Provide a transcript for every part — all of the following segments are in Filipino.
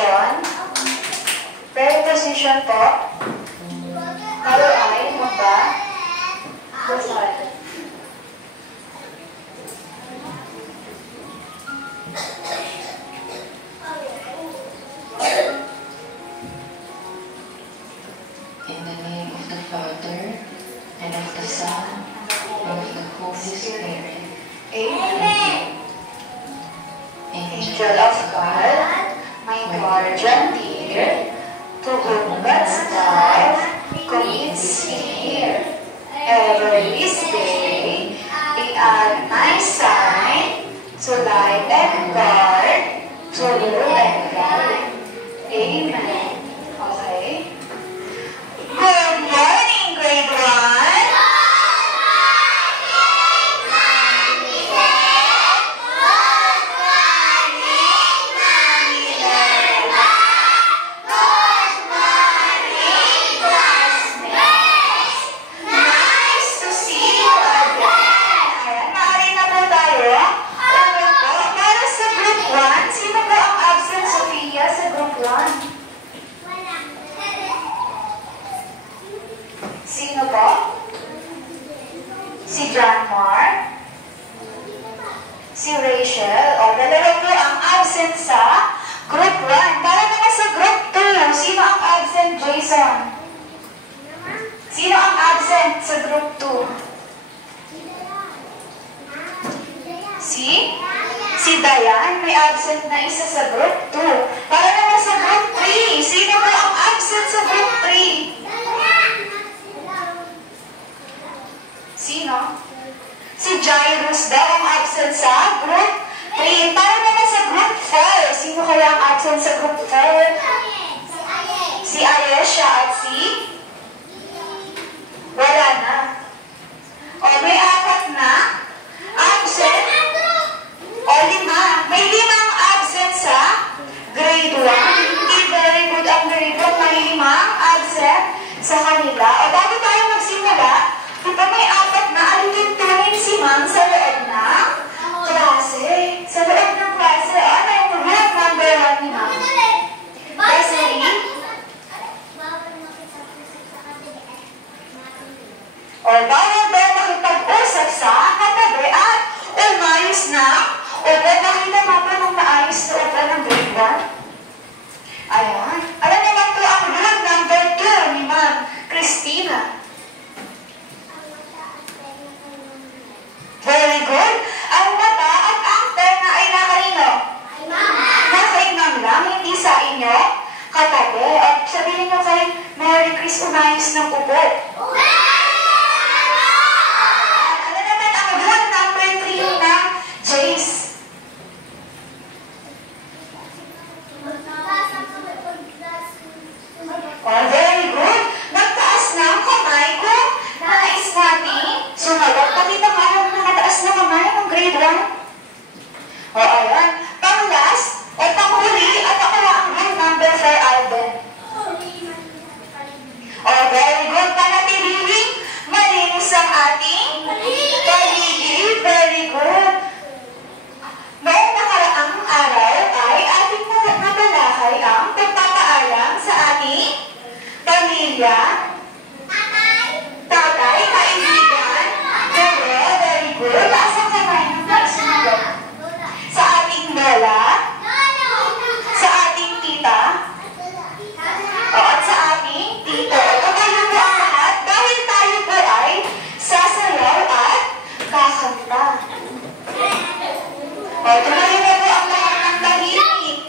position. Prayer position po. Kayo ay magdasal. In the name of the Father, and of the Son, and of the Holy Spirit. Amen. Angel of God, my guardian dear, to whom God's love commits me here. Ever this day, be at my side, to light and guard, to rule and guide. Amen. Okay. Good morning, grade 1. Sino po? Si John Mark? Si Rachel? O, dalawa po ang absent sa group 1. Para naman sa group 2, sino ang absent, Jason? Sino ang absent sa group 2? Si Dayan, may absent na isa sa group 2. Para naman sa group 3, sino po ang absent sa group 3? Sino? Si Jairus daw ang absent sa group 3. Para naman sa group 4, sino kaya ang absent sa group 4? Si Ayesha at si? Wala na. O, may 4 na absent. O, 5. May 5 absent sa grade 1. Hindi very good ang grade 1. May 5 absent sa kanila. O, bago tayo magsimula, diba may 4 na alituntunin si ma'am sa loob ng klase? Sa loob ng klase, ano yung group number 1 ni ma'am? Basari? O, bawal daw makipag-usap sa katabi at umayos na upo. Nakita mo ba nung maayos na upo ng grade 1? Ayan. Alam naman po ang group number 2 ni ma'am Christina. Very good. Ang mata at ang tenga ay nakanino? Nasa imam lang, hindi sa inyo katabi. O sabihin nyo kay Mary Chris, umayos ng upo. Ano naman ang group number 3 ng Jace? Oh, very good. Nagtaas na ang kamay kung nais natin sumagot. Pakita nga yung nakataas na kamay ng grade 1. O, ayan. Pang-last, o pang-huli, at ako na ang group number 4, Alden. O, very good. Panatilihin, malinis ang ating paligid. Very good. Noong nakaraang araw ay ating nabalakay ang pagpapaalam sa ating pamilya, tatay, kaibigan, guro, very good. Taas ang kamay ng nagsunog. Sa ating lola, sa ating tita, at sa ating tito. Tumayo po ang lahat dahil tayo po ay sasayaw at kakanta. O, tumayo na po ang lahat ng tahimik.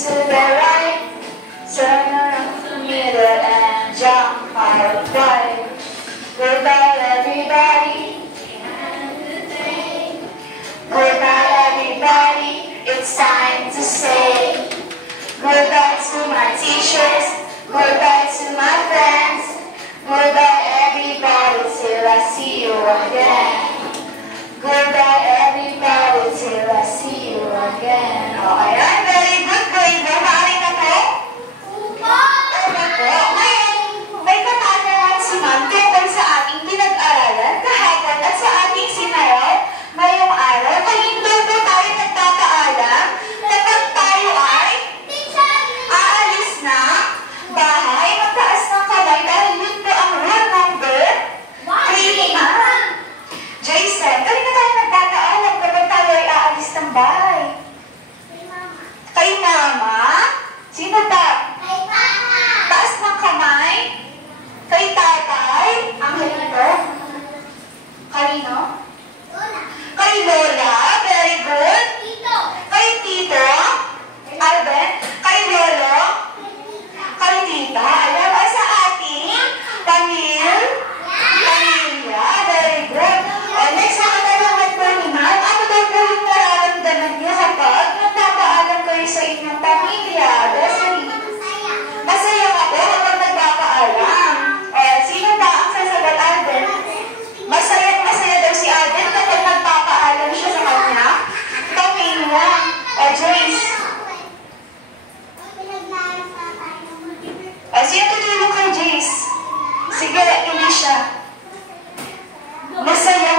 to the right, turn around the middle and jump out wide. Goodbye everybody, goodbye everybody, it's time to say goodbye to my teachers, goodbye to my friends, goodbye everybody till I see you again. Goodbye everybody till I see you again. O, ayan, very good grade. Maaari na po? Opo! Opo po. Ngayon, may katanungan si Ma'am tungkol sa ating pinag-aralan kahapon at sa ating sinayaw ngayong araw. Kaya hindi po tayo nagpapaalam kapag tayo ay aalis na bahay, magtaas ng kamay dahil yun po ang rule number 3 na. Jason, kaya na tayo nagpapaalam kapag tayo ay aalis ng bahay. Kay Mama? Sino pa? Kay Papa. Taas ng kamay? Kay Tatay? Ang kanino? Kanino? Lola. Kay Lola? Very good. Tito. Kay Tito? Alvin? Kay Lolo? Kay Tita? Alam ba sa ating pamilya? Very good. Next na katanungan po ni Ma'am, ano daw po yung nararamdaman niyo kapag nagpapaalam kayo sa inyong pamilya? Masaya ka po kapag nagpapaalam. Sino ba ang sasagot, Alden? Masaya daw si Alden kapag nagpapaalam siya sa kanya pamilya. Joyce. Sino tutulong kay Jace? Sige, hindi siya. Masaya.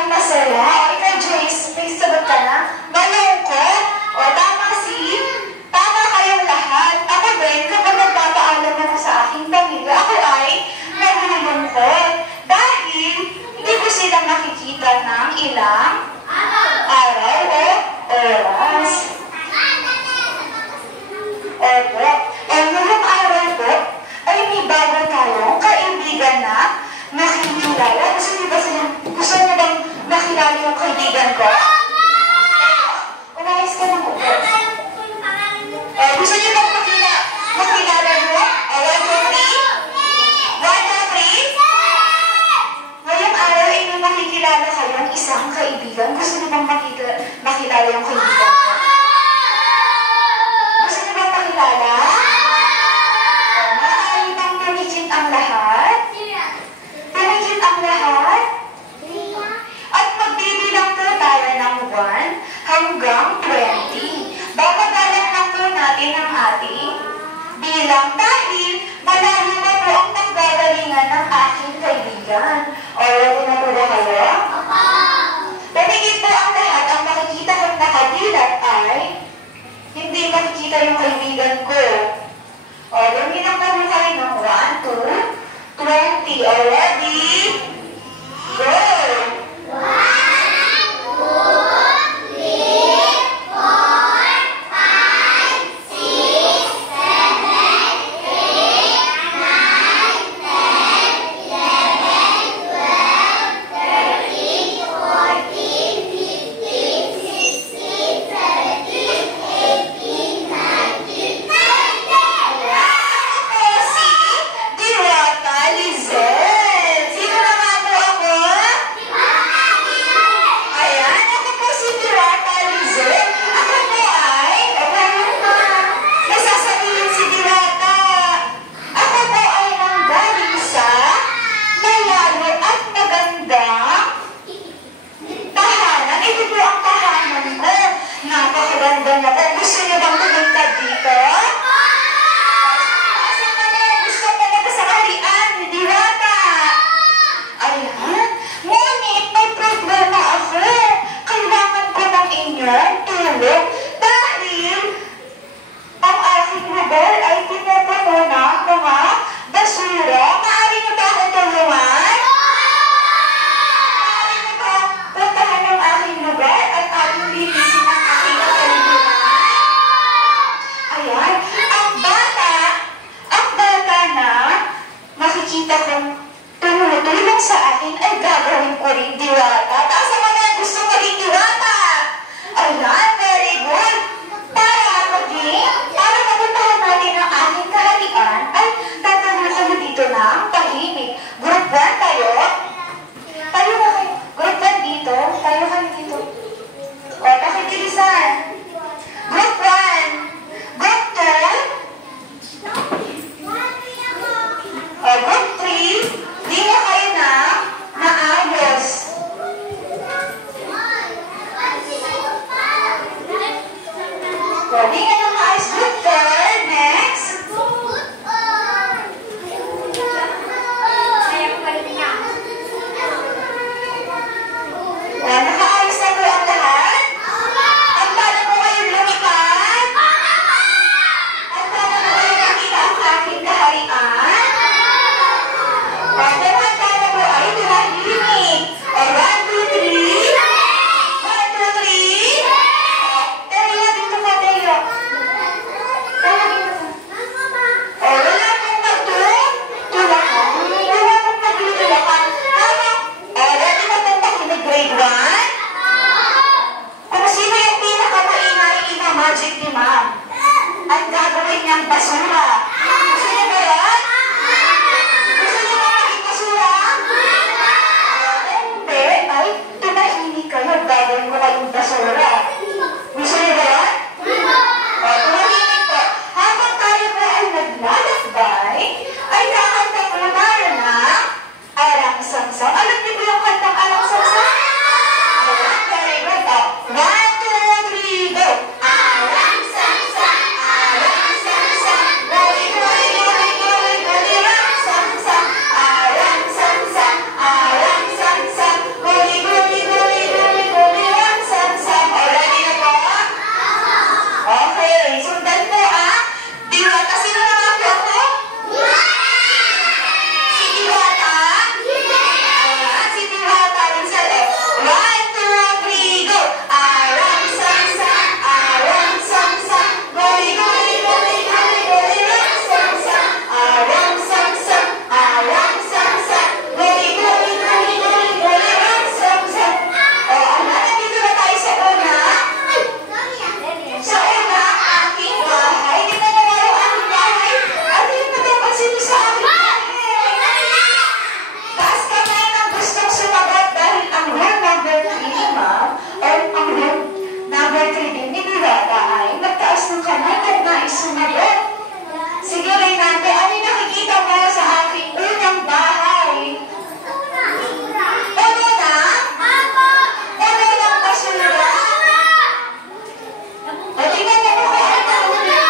O, ikaw, Jace, may sagot ka na? Malungkot? O, tama kayong lahat. Ako din, kapag nagpapaalam ako sa aking pamilya, ako ay nalulungkot. Dahil, hindi ko silang nakikita ng ilang araw o oras. Opo. Ngayong araw po, ay may bago tayong kaibigan na nakikilala. Gusto niyo bang nakilala yung kaibigan ko? Umayos ka ng upo. Gusto niyo bang makilala mo? 1, 2, 3? 1, 2, 3? Ngayong araw ay may makikilala kayong isang kaibigan. Gusto niyo bang makilala yung kaibigan ko? Gusto niyo bang makilala? Maaari bang pumikit ang lahat? Pumikit ang lahat? At magbibilang po tayo ng 1 hanggang 20. Babagalan lang po natin ang ating bilang dahil malayo na po ang naggagalingan ng aking kaibigan. O, ready na po ba kayo? Pumikit po ang lahat. Ang makikita kong nakadilat ay hindi makikita yung kaibigan ko. O, lumilang po kayo ng 1, 2, 20. O, ready? Go! 1, 2, 3, 4, 5, 6, 7, 8, 9, 10, 11, 12, 13, 14, 15, 16, 17, 18, 19, 20. Si Diwata, Lizelle. ng basura. Gusto niyo ba yan? Gusto niyo ba maging basura? Hindi. Ay, tumahimik kayo. Gagawin ko kayong basura. Gusto niyo ba yan? Tumahimik po. Habang tayo po ay naglalakbay, ay kakanta po tayo ng Arang Samsam. Alam niyo po yung kantang Arang Samsam? Very good. 1, 2, 3, go! Arang Samsam, Arang Samsam, guli, guli, guli, guli, guli, Arang Samsam, Arang Samsam, Arang Samsam, guli, guli, guli, guli, guli, Arang Samsam. Ready na po? Okay, sundan po Diwata, sino naman ako? Si Diwata? Si Diwata rin sa 1, 2, 3, go! Arang Samsam, Arang Samsam, guli, guli, guli, guli, guli, Arang Samsam, Arang Samsam, Arang Samsam, guli, guli, guli, guli, guli, Arang Samsam. Nandito na tayo sa una. Sa una, aking bahay. Di ba naman yung aking bahay? Ano yung napapansin niyo sa aking bahay? Taas kamay ng gustong sumagot dahil ang rule number 3 ni Ma'am, or ang rule number 3 din ni Diwata ay magtaas ng kamay at nais sumagot. Sige, Reynante, ano yung nakikita mo sa aking unang bahay? Puno na? Puno ng basura? O, tingnan niyo po kung ano ang una.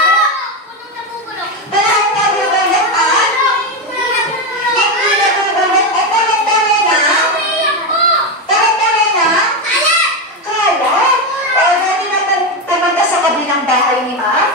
Lahat nabubulok at hindi nabubulok. O, puno-puno na? Puno-puno na? Kala? O, dati na pumunta sa kabilang bahay ni Ma'am?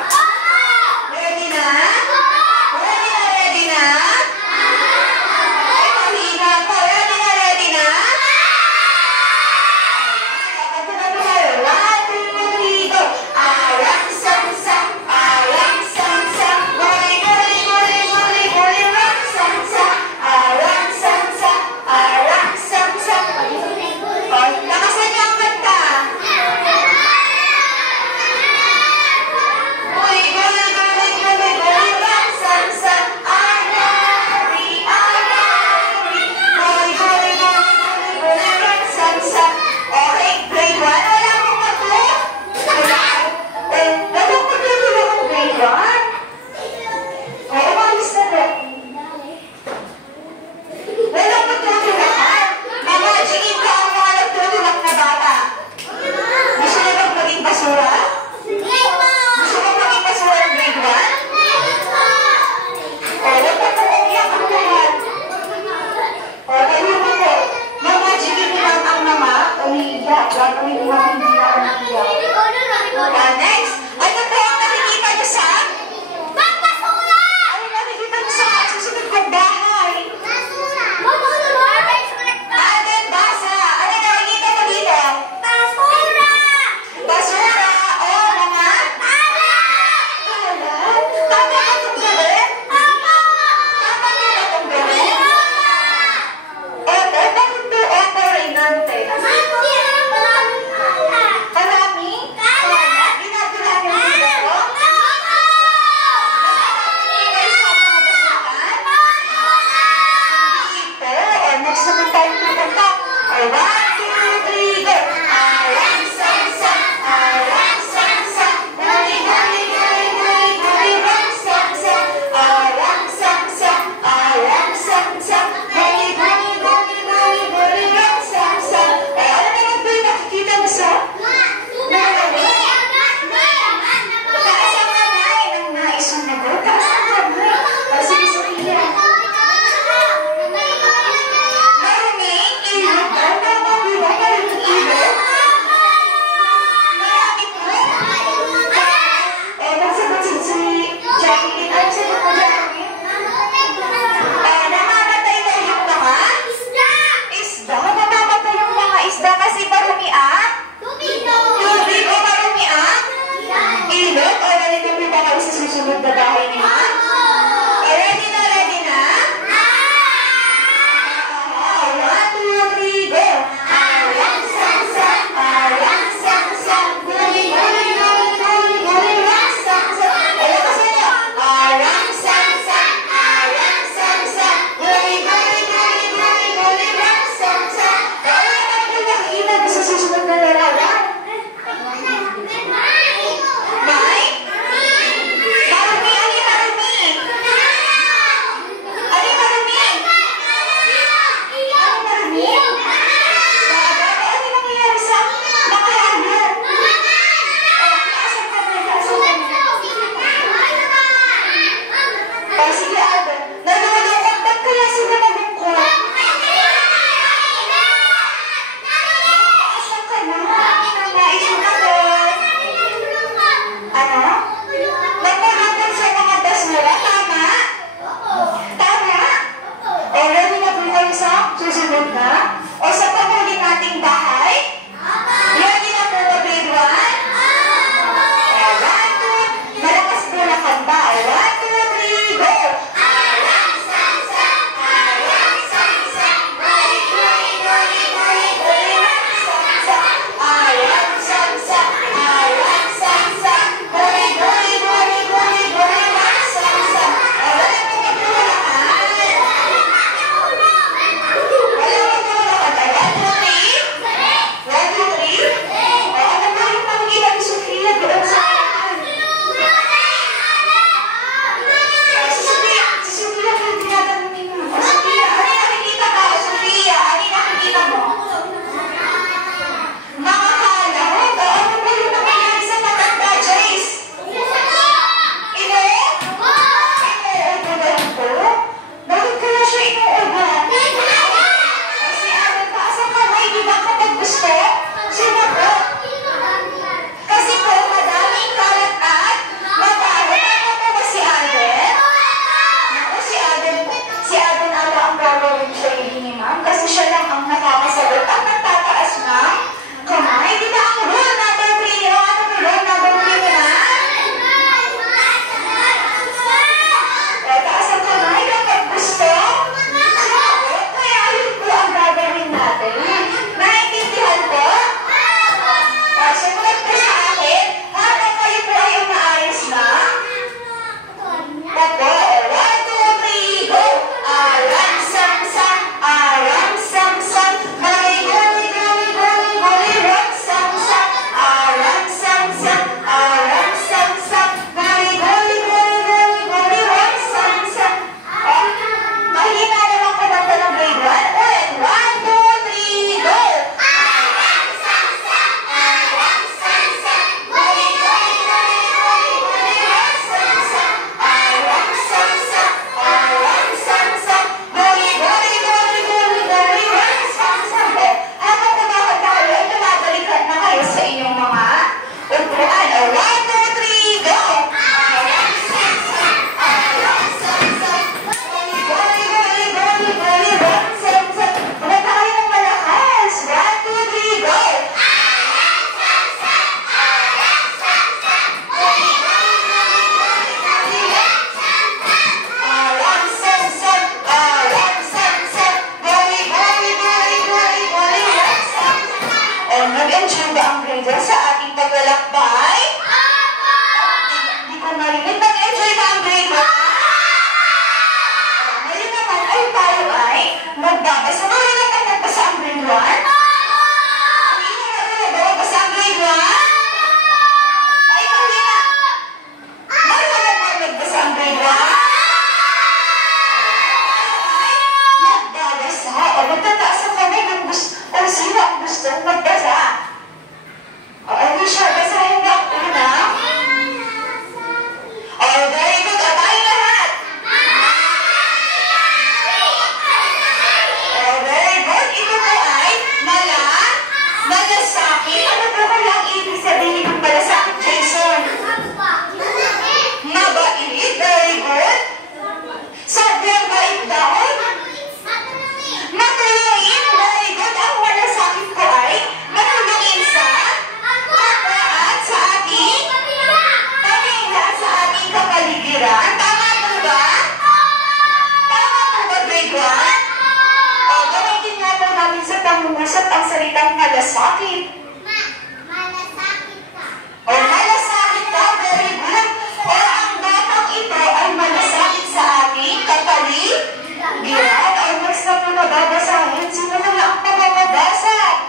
pangungusap ang salitang malasakit. Malasakit ka. O malasakit ka, very good. O ang batang ito ay malasakit sa ating kapaligiran. O next na po nababasahin, sino kaya ang pamamabasa?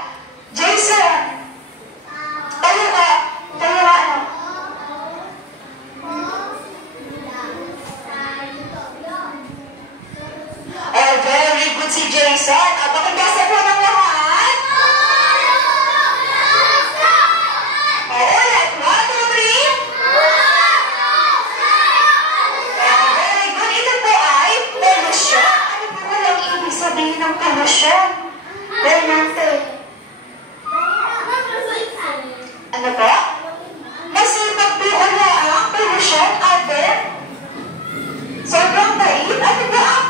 Jason, tayo ka. Tayo ka, ano? Oh, very good si Jason. At pakibasa po ng lahat. Ulit. 1, 2, 3. Very good. Ito po ay pollution. Ano po walang ibig sabihin ng pollution? Bernante. Ano po? Masipag po wala ang pollution, ate. Sobrang bait. Ano ba ang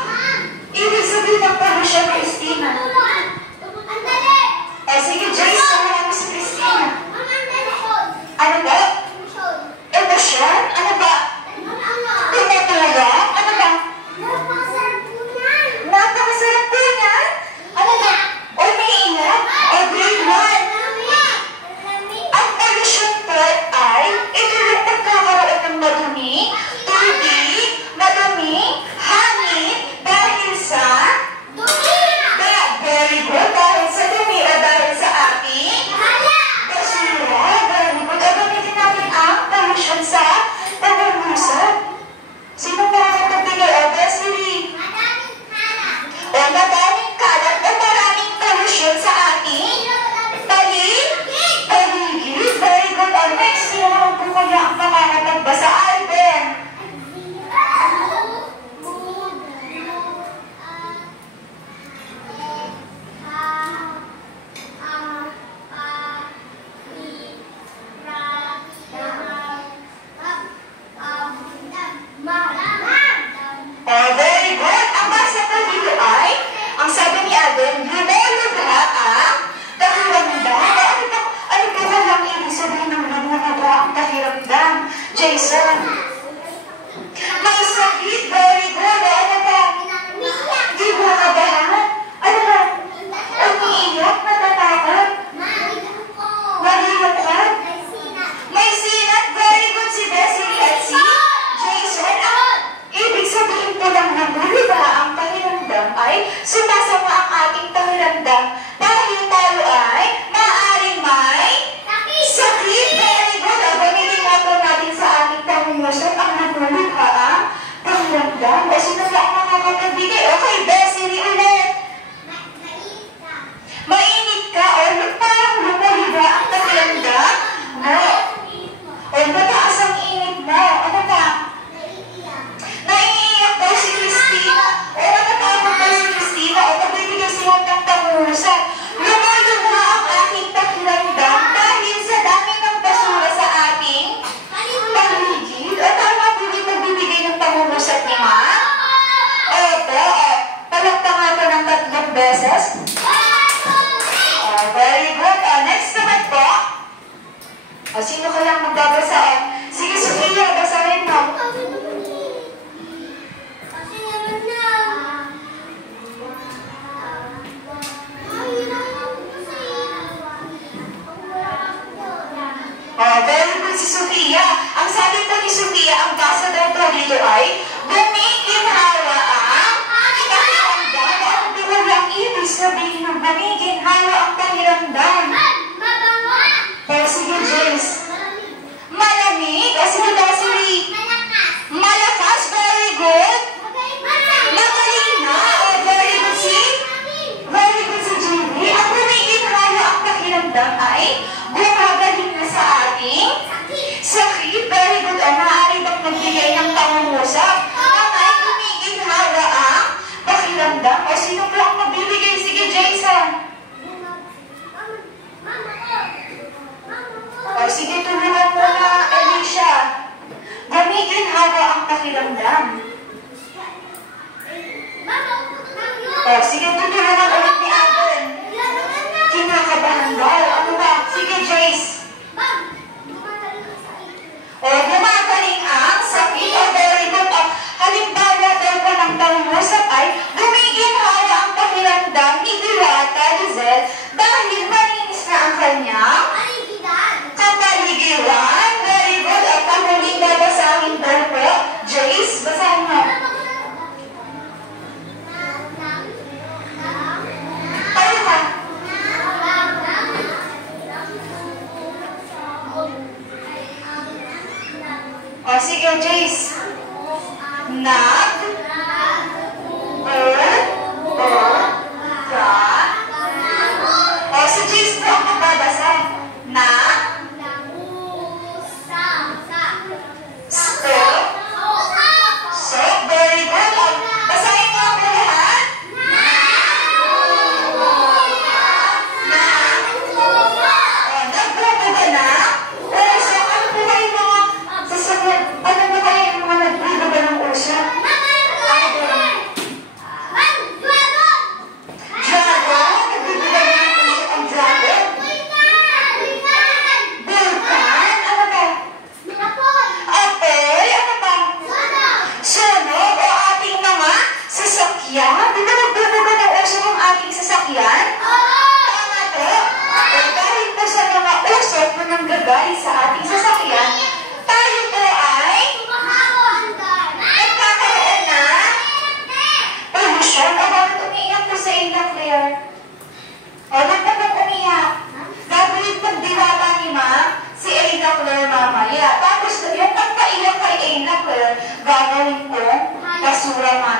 ibig sabihin ng pollution, Christina? Sige, Joyce, samahan mo si Christina. Ano ba? Emosyon? Ano ba? Tumutulong? Ano ba? Napakasarap po yan? Ano ba? O umiiyak? O grade 1? Ang pollution po ay ito yung pagkakaroon ng madumi, tubig, maduming hangin dahil sa very good. Dahil sa dumi o dahil sa ating basura. Very good. Gamitin natin ang pollution sa pangungusap. Sino makakapagbigay? O Desiree? O madaming kalat o maraming pollution sa ating paligid. Very good. O next, sino naman po kaya ang makakapagbasa? Alden? Very good. Ang basa po dito ay, ang sabi ni Alden, lumulubha ang pakiramdam. Ano po walang ibig sabihin ng lumulubha ang pakiramdam? Jason? May sakit. Very good. Ano ba? Di ba kabahan? Ano ba? Umiiyak? Natatakot? Nalilungkot? May sinat. Very good si Desiree at si Jason. Ang ibig sabihin po lang na lumulubha ang pakiramdam ay sumasama ang ating pakiramdam dahil tayo ay maaaring may sakit. Very good. Gamitin nga po natin sa ating pangungusap ang lumulubha ang pakiramdam. O sino ba ang makakapagbigay? Okay, Desiree ulit. Mainit ka o parang lumulubha ang pakiramdam mo. O mataas ang init mo. Ano ba? Naiiyak daw si Christina. O natatakot daw si Christina. O pagbibigay sila ng pangungusap. Lumulubha ang ating pakiramdam dahil sa dami ng basura sa ating paligid. O tama po yung pagbibigay ng pangungusap ni Ma? Opo. Palakpakan ko ng 3 beses. Very good. Next naman po. Sino kayang magbabasa? Sige, Sofia, basahin mo. Very good si Sofia. Ang sabi po ni Sofia, ang basa daw po dito ay, gumiginhawa ang pakiramdam. Ano po walang ibig sabihin ng gumiginhawa ang pakiramdam? Sige, Jace. Malamig. Sige, Desiree. Malakas. Very good. Magaling na. Very good si Jamie. Ang gumiginhawa ang pakiramdam ay gumagaling na sa ating sakit. Very good. O maaari bang magbigay ng pangungusap na may gumiginhawa ang pakiramdam? O sino po ang magbibigay? Sige, Jason. O sige, tulungan mo na, Alicia. Gumiginhawa ang pakiramdam. O sige, tulungan ulit ni Alden. Kinakabahan daw. Ano ba? Sige, Jace. O gumagaling ang sakit. O very good. O halimbawa daw po ng pangungusap ay gumiginhawa ang pakiramdam ni Diwata Lizelle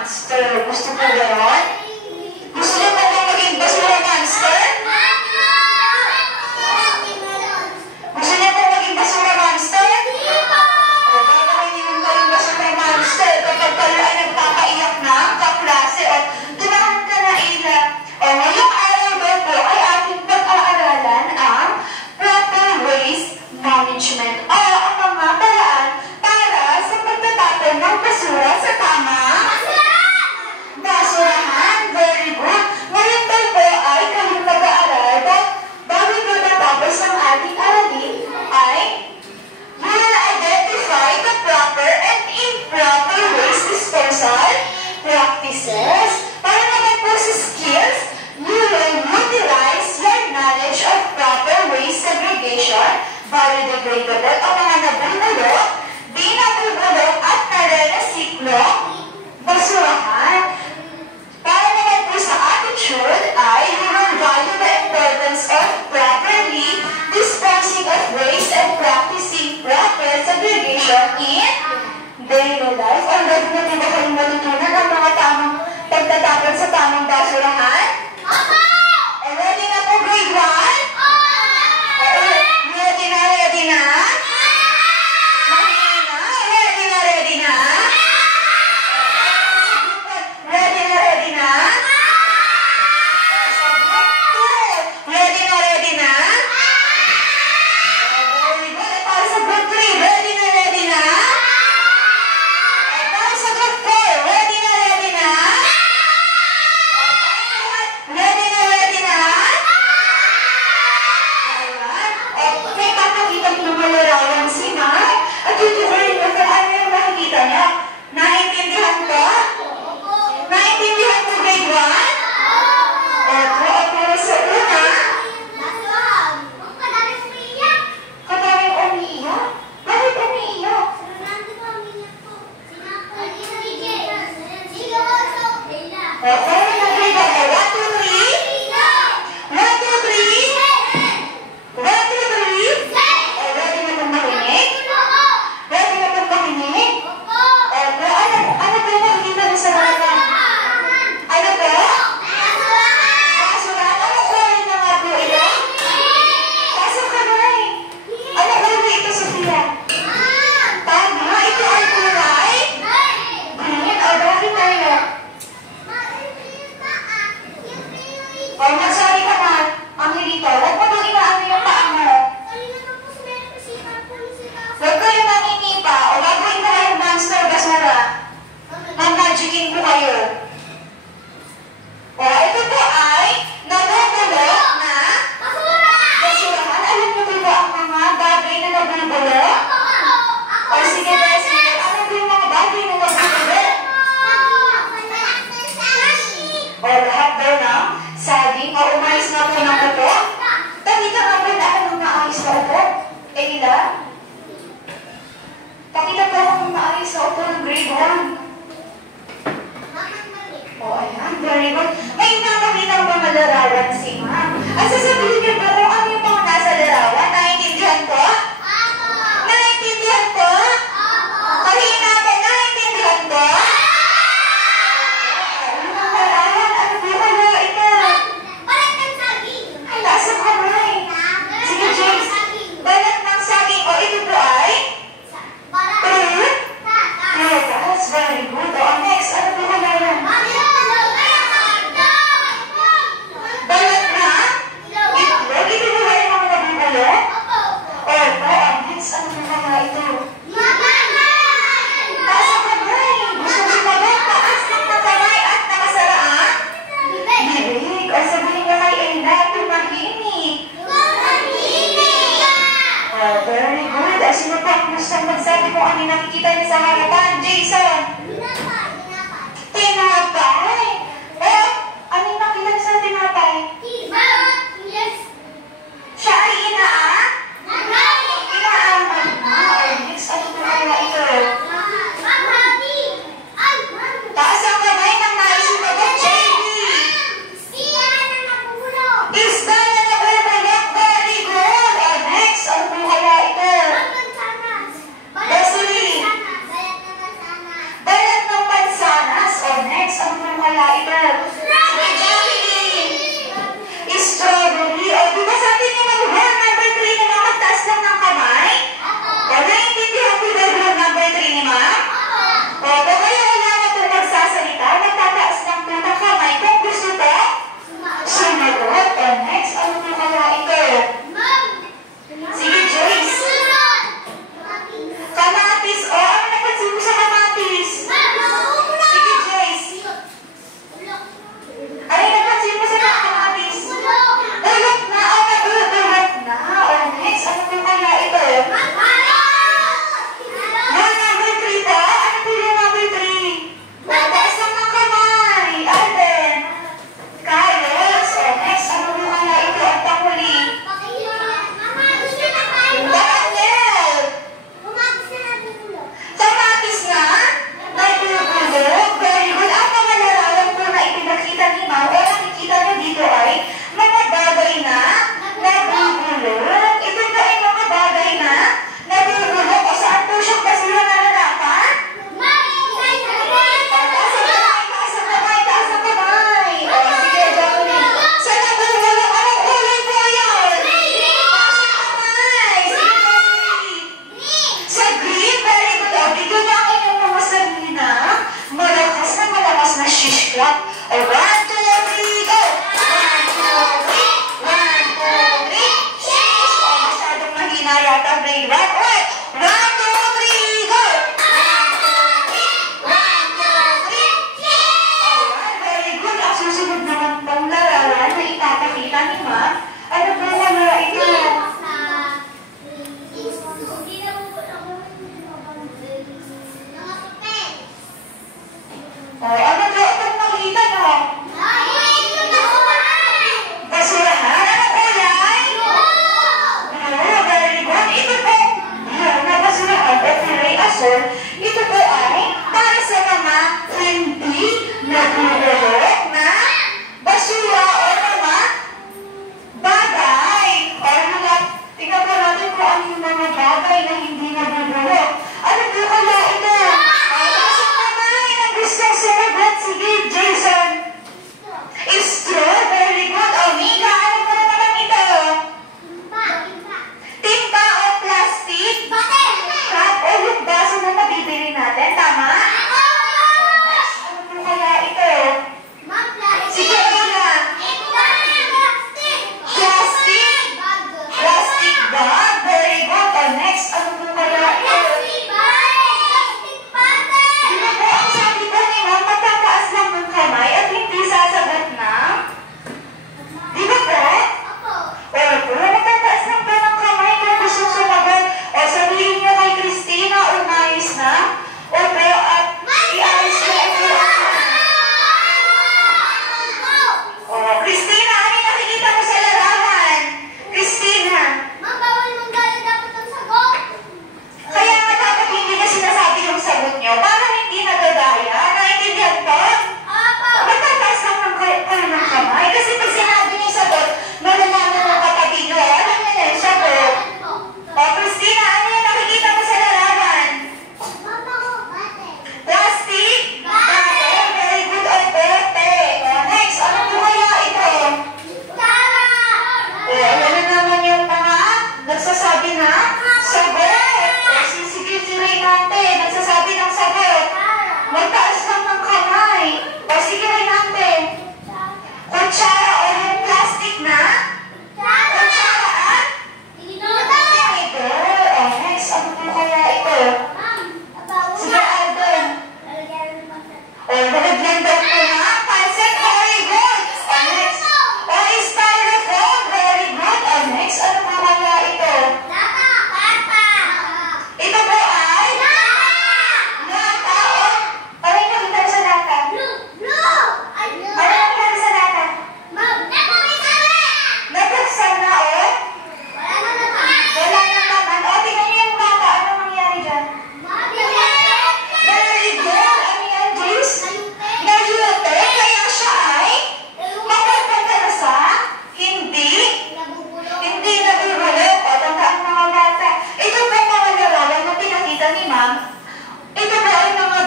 monster. Gusto ko yun? Gusto niyo po bang maging basura monster? Gusto niyo po maging basura monster? O, gagawin niyo kayong basura monster kapag kayo ay nagpapaiyak ng kaklase. O, tumahan ka na, Ila. O, ngayong araw ba po ay ating pag-aaralan ang proper waste management. O, ang mga paraan para sa pagtatapon ng basura sa tamang basurahan. Very good. Ngayon daw po ay kayong mag-aaral bago po natapos ang ating aralin ay you will identify the proper and improper waste disposal practices. Para naman po sa skills, you will utilize your knowledge of proper waste segregation, biodegradable o mga nabulbulok, di nabulbulok at nare-resiklong basurahan. Para naman po sa attitude ay you will value the importance of properly disposing of waste and practicing proper segregation in daily life. Ang ganda na ba kayong matutunan ang mga tamang pagtatapon sa tamang basurahan? Ready na po grade 1? Ready na? Ready na? Ready na? Ready na? Ready na? Ready na? Ready na? Ready na? Very good. Para sa group 3, ready na? Ready na? Para sa group 4, ready na? Ready na? Ready na? Ready na? May papakita ko ng malarawan si Mark. At tutuloy na kung ano yung makikita niya. Naintindihan ko? Naintindihan ko grade 1? Opo, para sa una. Kadaming umiiyak? Bakit umiiyak? Opo, nag-grade 1. 1, 2, 3? 1, 2, 3? 1, 2, 3? Ready na pong makinig? Ready na pong makinig? Opo, ano po yung nakikita niyo sa harapan? Ano po? Basurahan? Anong kulay na nga po ito? Pasok ka na eh. Anong kulay ito, Sofia? Tama, ito ay kulay? Green. O, bakit tayo? O, magsari ka na. Ang hilito. Huwag mo doon inaano yung paa mo. Huwag kayo nangingipa. O, gagawin ko kayo monster basura. Mamagicin ko kayo. O, ito po ay nabubulok na basurahan. Alam niyo ba ang mga bagay na nabubulok? O, sige, sige. Ano ba yung mga bagay na nabubulok? O, lahat daw na saging. O, umayos na po ng upo. Pakita nga po na ako ng maayos na upo. Ella? Pakita po ako ng maayos na upo ng grade 1. O, ayan. Very good. May napakita ko ba malarawan si ma'am? At sasabihin niyo ba kung ano yung mga nasa larawan? Naintindihan ko? Naintindihan ko? Kahina po, naintindihan ko? Yung larawan, ano po kaya ito? Ay, nasa kamay. Sige, James. Balat ng saging. O, ito po ay? Fruit? Yes, very good. O, next, ano po kaya yan? Balat na? Itlog? Ito po ay mga nabubulok? Opo, next, ano po kaya ito? Nasa kamay. Gusto mo sumagot? Taas ng kamay at nakasaraan? Bibig. O, sabihin niya kay Ella, tumahimik. Very good. Sino pa ang gustong magsabi kung ano nakikita niya sa harapan? Jason?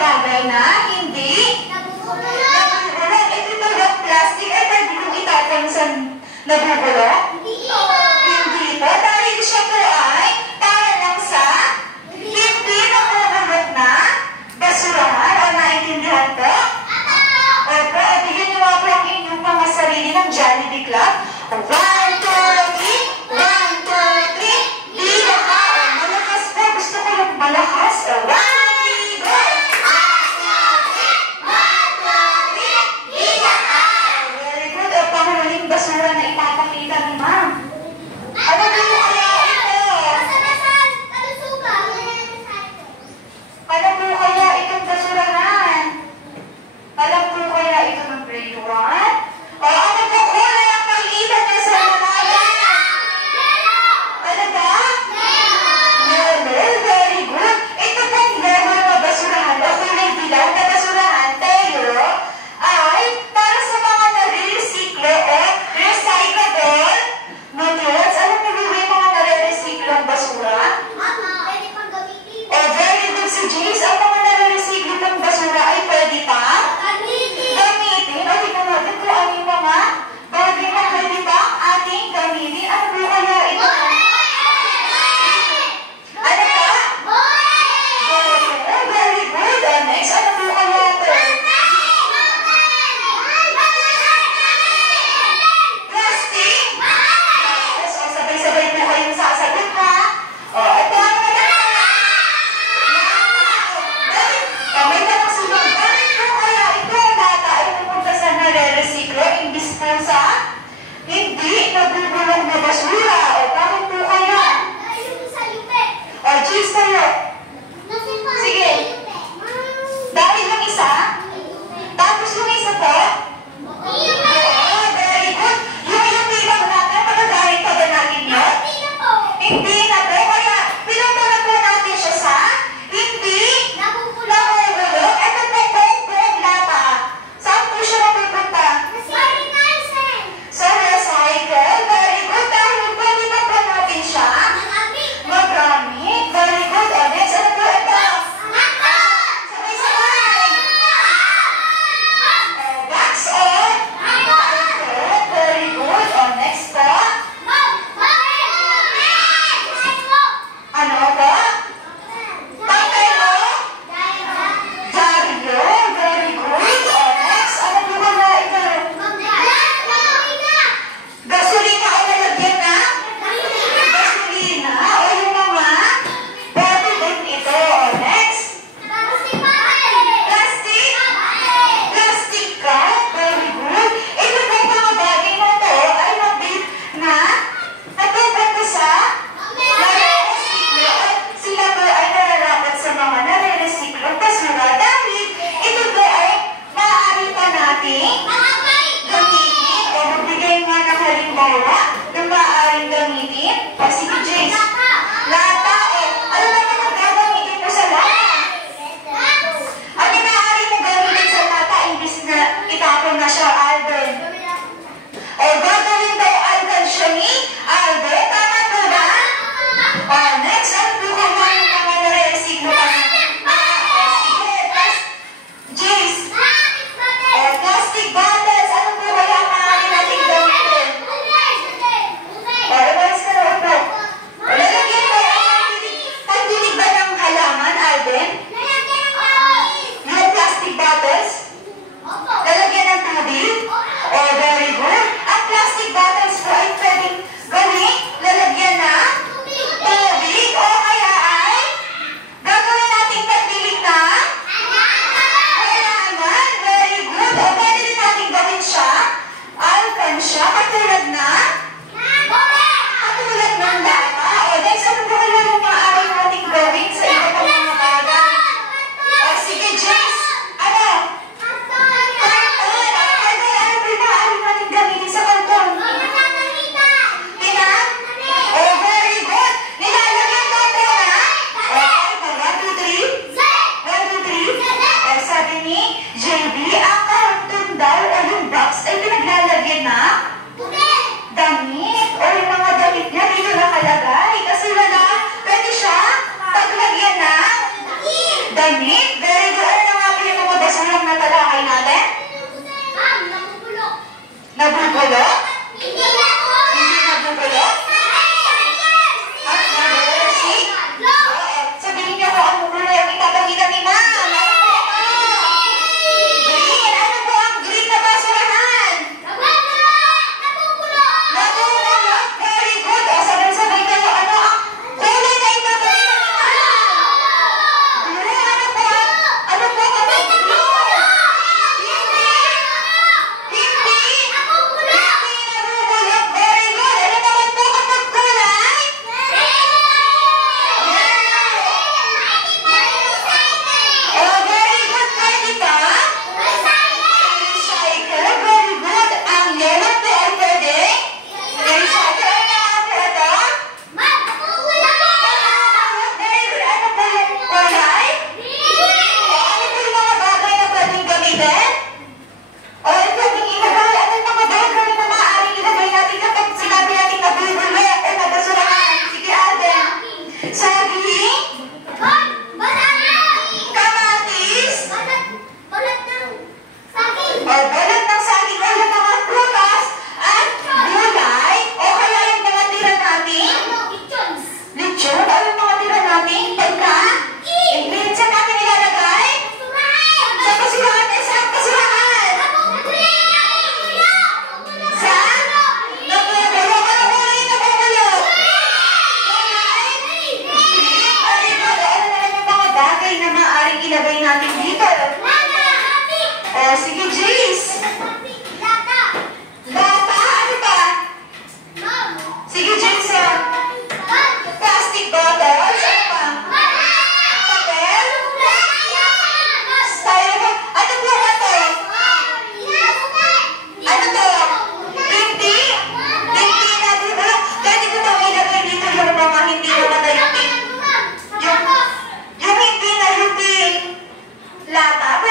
bagay na hindi nabubulok. Ito yung plastic ay pwede kong itapon sa nabubulok? Hindi po. Dahil siya po ay para lang sa hindi nabubulok na basurahan. O naintindihan po? Opo, at yun yung mga po ang inyong mga sarili ng Jollibee Club. 1, 2, 3. 1, 2, 3. Bila ka. Malakas po. Gusto ko yung malakas. 1, 2, 3, go! Very good. At panghuling basura na ipapakita naman.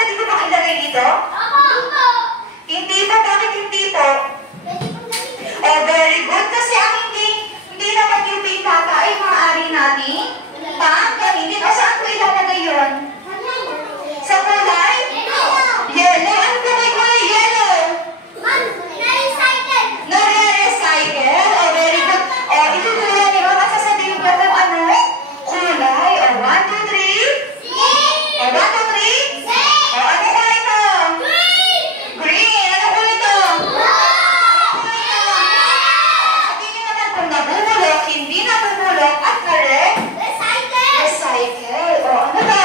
pwede ko bang ilagay dito? Hindi po. Bakit hindi po? Oh, very good. Kasi ang hindi naman yung pintata ay maaari natin gamitin. O saan ko ilalagay yun? Sa kulay? Yellow. Ano po may kulay yellow? Nare-recycle? Oh, very good. Oh, itutulungan ni Mama. Sasabihin niyo kung ano? Kulay. Oh, 1, 2, 3. Oh, 1, 2, 3. Oh, ano kulay ito? Green. Ano kulay ito? Sabihin niyo naman kung nabubulok, hindi nabubulok, at nare-recycle. Oh, ano to?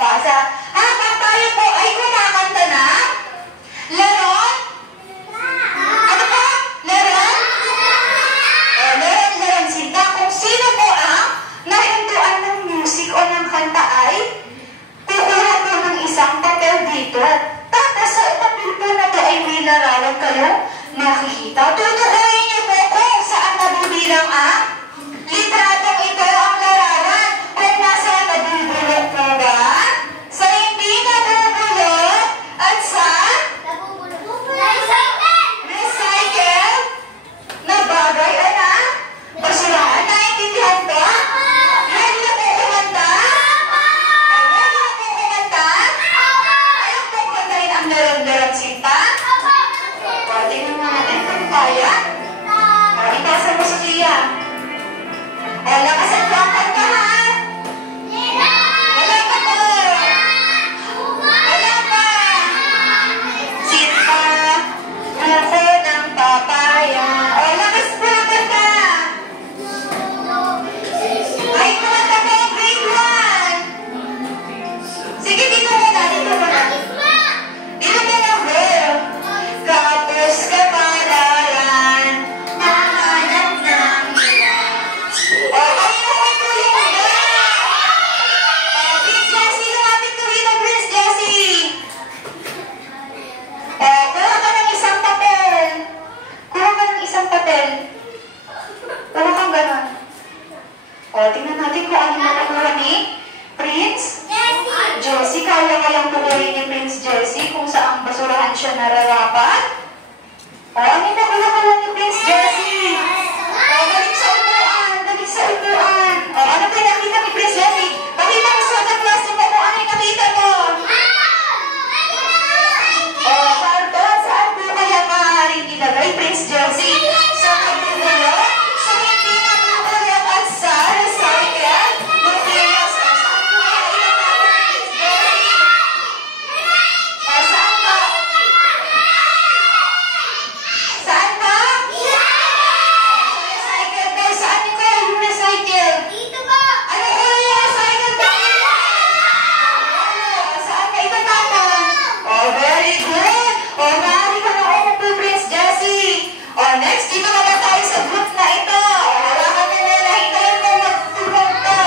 mababasa. Habang tayo po ay kumakanta na, Laron? Ano po? Laron? Laron Sinta. Kung sino po ang nahintuan ng music o ng kanta ay kukuha po ng isang papel dito. Tapos sa papel po na to ay may larawan kayo makikita. Tutukuhin niyo po kung saan nabibilang ang litratong ito ang larawan. Kung nasa nabubulok po ba, sa hindi nabubulok, at sa recycle na bagay, anak. Basurahan, naiintindihan po? Ready na po kumanta? Ready na po kumanta? Ayaw po kantahin ang Laron Sinta? O, tingnan mo natin kung kaya. O, ipasa mo sa Kia. O, lakasan po ang kanta, ha? Wala pa po. Wala pa. Sinta, buko ng papaya. O, lakas po ang kanta. Ay, kumanta po ang grade 1. Sige, dito muna. Dito muna. Dito muna, bro. Kapos kapalaran, nahanap ng ilan. O, kayo ay tuloy mo ba? O, Prince Jessie, lumapit ko rito, Prince Jessie. O, kuha ka ng isang papel. Kuha ka ng isang papel. Kuha kang ganon. O, tingnan natin kung ano makakuha ni Prince Jessie. Kaya kayang tuloy ni Prince Jessie kung saang basurahan siya nararapat. O, ano yung nakuha ni Prince Jessie? O, balik sa upuan. Balik sa upuan. O, ano ba nakita ni Prince Jessie? Pakita mo sa class mo kung ano yung nakita mo. O, pardon, saan po kaya maaaring ilagay, Prince Jessie? Sa nabubulok, sa hindi nabubulok at sa recycle materials. O, saan po kaya ilagay, Prince Jessie? O, saan pa? Saan pa? Sa recycle daw. Saan yung kaya yung recycle? Ano ko yung recycle daw? Saan ka itatapon? Oh, very good. Oh, maaari ka na umupo, Prince Jessie. Oh, next, dito naman tayo sa group na ito. Oh, hawakan mo muna. Hintayin mo magtulog ka.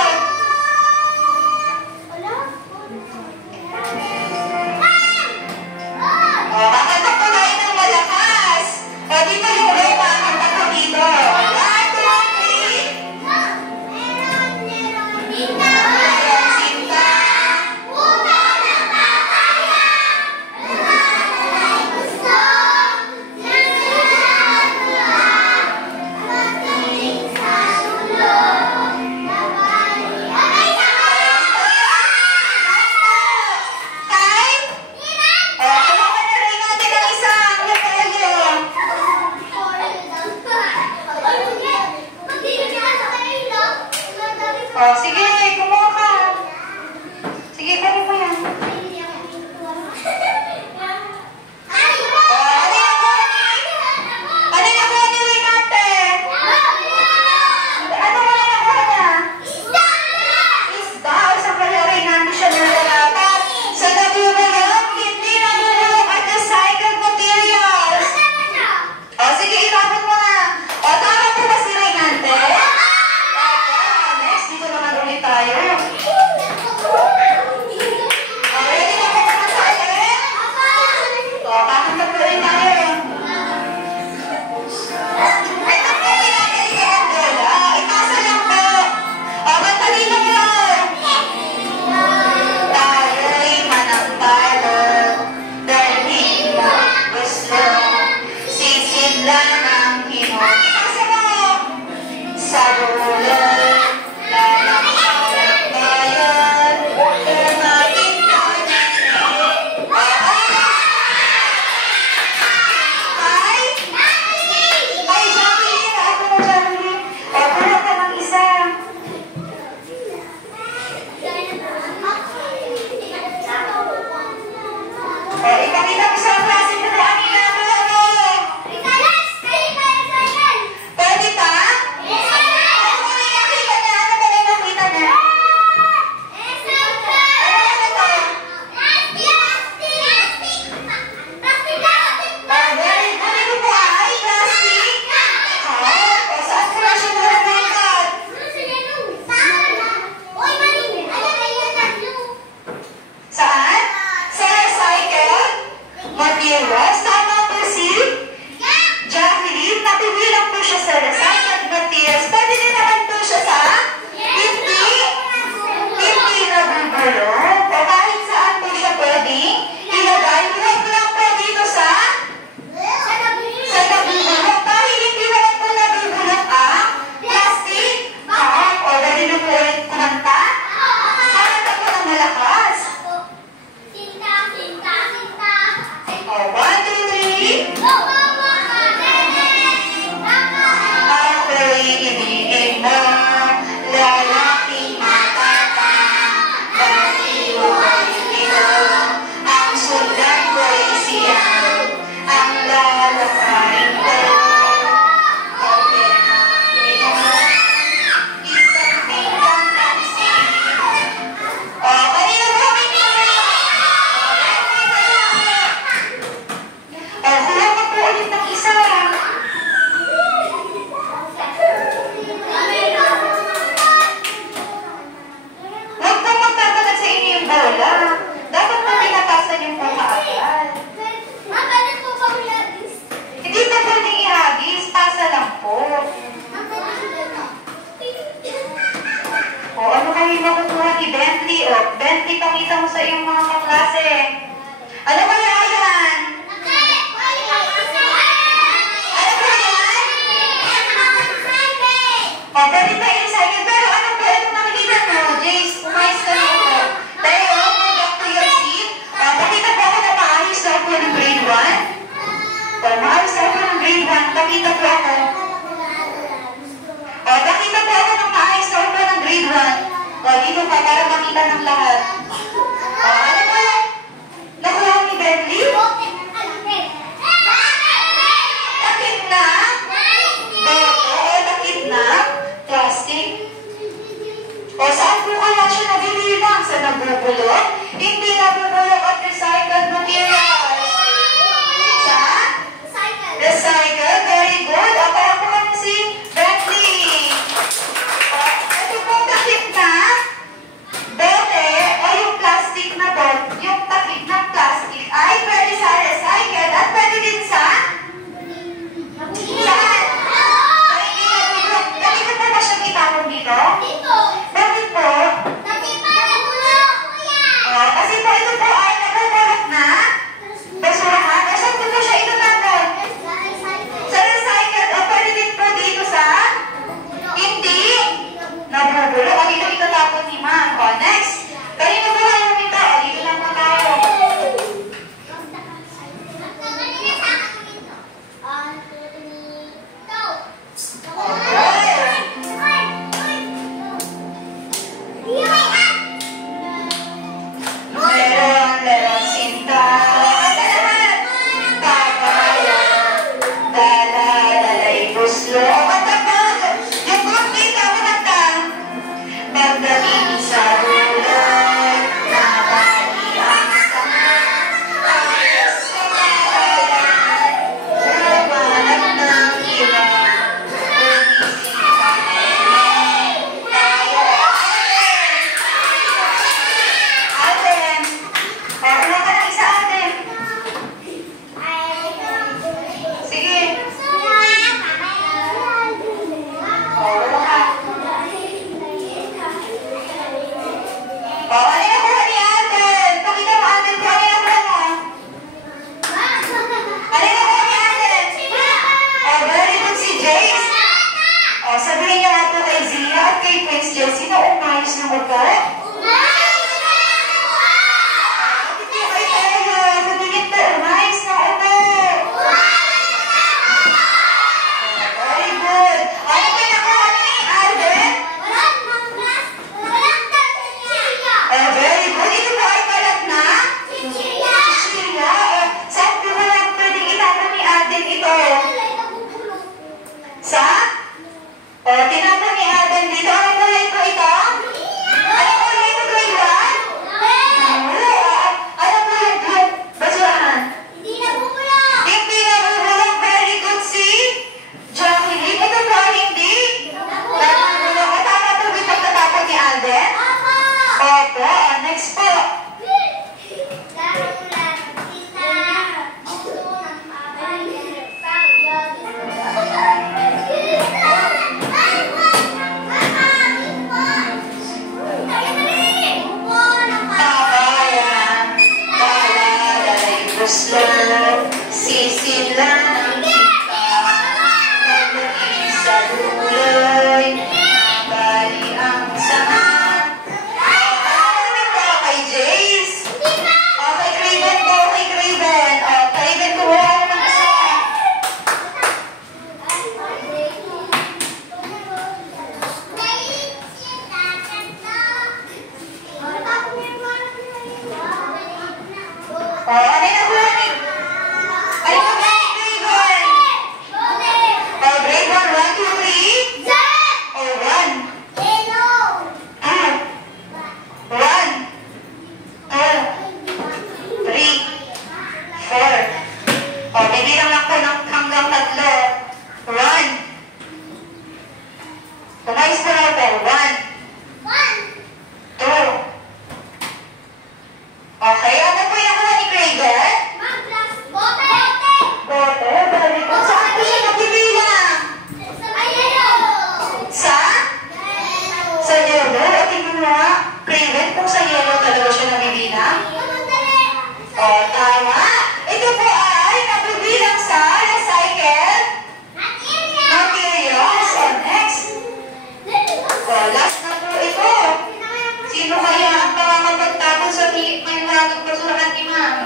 Oh, kakanta ko na ng malakas. Oh, dito yung row, kakanta ko dito. 1, 2, 3. Laron Sinta. Time? Oh, kuha na rin natin ang isang napalyo. Oh, sige, kumuha ka. Sige, kunin mo yan. Oh, ano yung kuha ni? Ano yung kuha ni Renate? Ano mo na nakuha niya? Isda. Sa kaya rin namin siya nalalapat. Sa nabubulok, hindi nabubulok at recycled materials. O, sige, itapon mo na. O, tama po ba si Renate? O, next, dito naman ulit tayo. O, ready na po naman tayo eh? O, kakanta po rin tayo. Ito po, pinapili ka ang bola. Ipasa lang po. O, matalino mo. Tayo'y manampalo dahil di mo gusto. Sisid lang ang himog. Ipasa mo. Sa dulo, lalang ang bayan. Umating ka din. Ay! Ay, Jacqueline! Ako na, Jacqueline. O, kuha ka ng isa. O, ipakita mo sa klase mo kung ano yung nakuha mo. Pwede ta? Ano ba yung nakita niya? Ano ba yung nakita niya? Ano nakita? Bentley, pakita mo sa iyong mga kaklase. Ano ba yan? Ano ba yan? O, pwede pa i-recycle. Pero ano ba ito nakikita mo? Jace, umayos ka na ako. Tayo, go back to your seat. Pakita po ako na maayos na ako ng grade 1. Maayos na ako ng grade 1. Pakita po ako. Pakita po ako ng maayos na ako ng grade 1. Dito pa para makita ng lahat. Ano ba yan? Nakuha ni Bentley? Takip na? Takip na? Plastic? Saan po kaya siya nabililang? Sa nabubulok? Hindi nabubulok at recycled materials. Sa? Recycled? Very good. Kaya po kami si Bentley. Ito pong takip na? Bote o yung plastic na bote, yung takip ng plastic ay pwede sa recycled at pwede din sa? Saan? Sa hindi nabubulok. Pwede ko pa ba siya kitapon dito? Bakit po? Kasi po ito po ay nabubulok na basurahan. Saan ko po siya itatapon? Sa recycled o pwede din po dito sa? Hindi. Nabubulok. O dito itatapon ni ma'am. O next. Kanina po kayo dito. O dito lang po tayo. Meron sinta. Papaya. Dala-dala'y buslo. O matapag. Yung complete ako nagtang. Magdating sa ulan. Nabali ang sama. Ayos sa malalan. Lumanap ng iba. Umisipan tayo. Alden! Wala ka ng isa, Alden. Sige. Wala ka. Ano yung nakuha ni Alden? Pakita mo, Alden, kung ano yung nakuha mo. Ano yung nakuha ni Alden? Very good si Jace. Sabihin niyo nga po kay Zia at kay Prince Jace, sino umayos na magka? Hindi kayo tayo. Sabihin po, umayos na upo. Very good. Ano ba yung nakuha ni Alden? Very good. Ito po ay kalat na? Sheila. Saan po ba lang pwedeng itapon ni Alden ito? Sa? Tinapon ni Alden dito. Ano po yan po ito? Ano po yan ito, grade 1? Ano po yan po? Basurahan. Hindi nabubulok. Very good si Jacqueline. Ito po ay hindi? Nabubulok. Tama po ba itong natapon ni Alden? Opo. Next po. Papaya. Dala-dala'y buslo. Sisila ng kita. Magdating sa duloy. Nabali ang sama. Ano po kay Jace? Kay Craven po, kay Craven. Craven, kumuha ko ng isa. Ano yung nakuha ni? Ano yung nakuha ni Craven? Grade 1, 1, 2, 3? 1. 1, 2, 3, 4. Bibilang lang po ng hanggang 3. 1. Tumayos po na po. 1, 2. Okay, ano po yung nakuha ni Craven? O, tama. Ito po ay nabibilang sa recycled materials. O, next. O, last na po ito. Sino kaya ang makakapagtapos sa may nakakapagpasuran ni ma'am?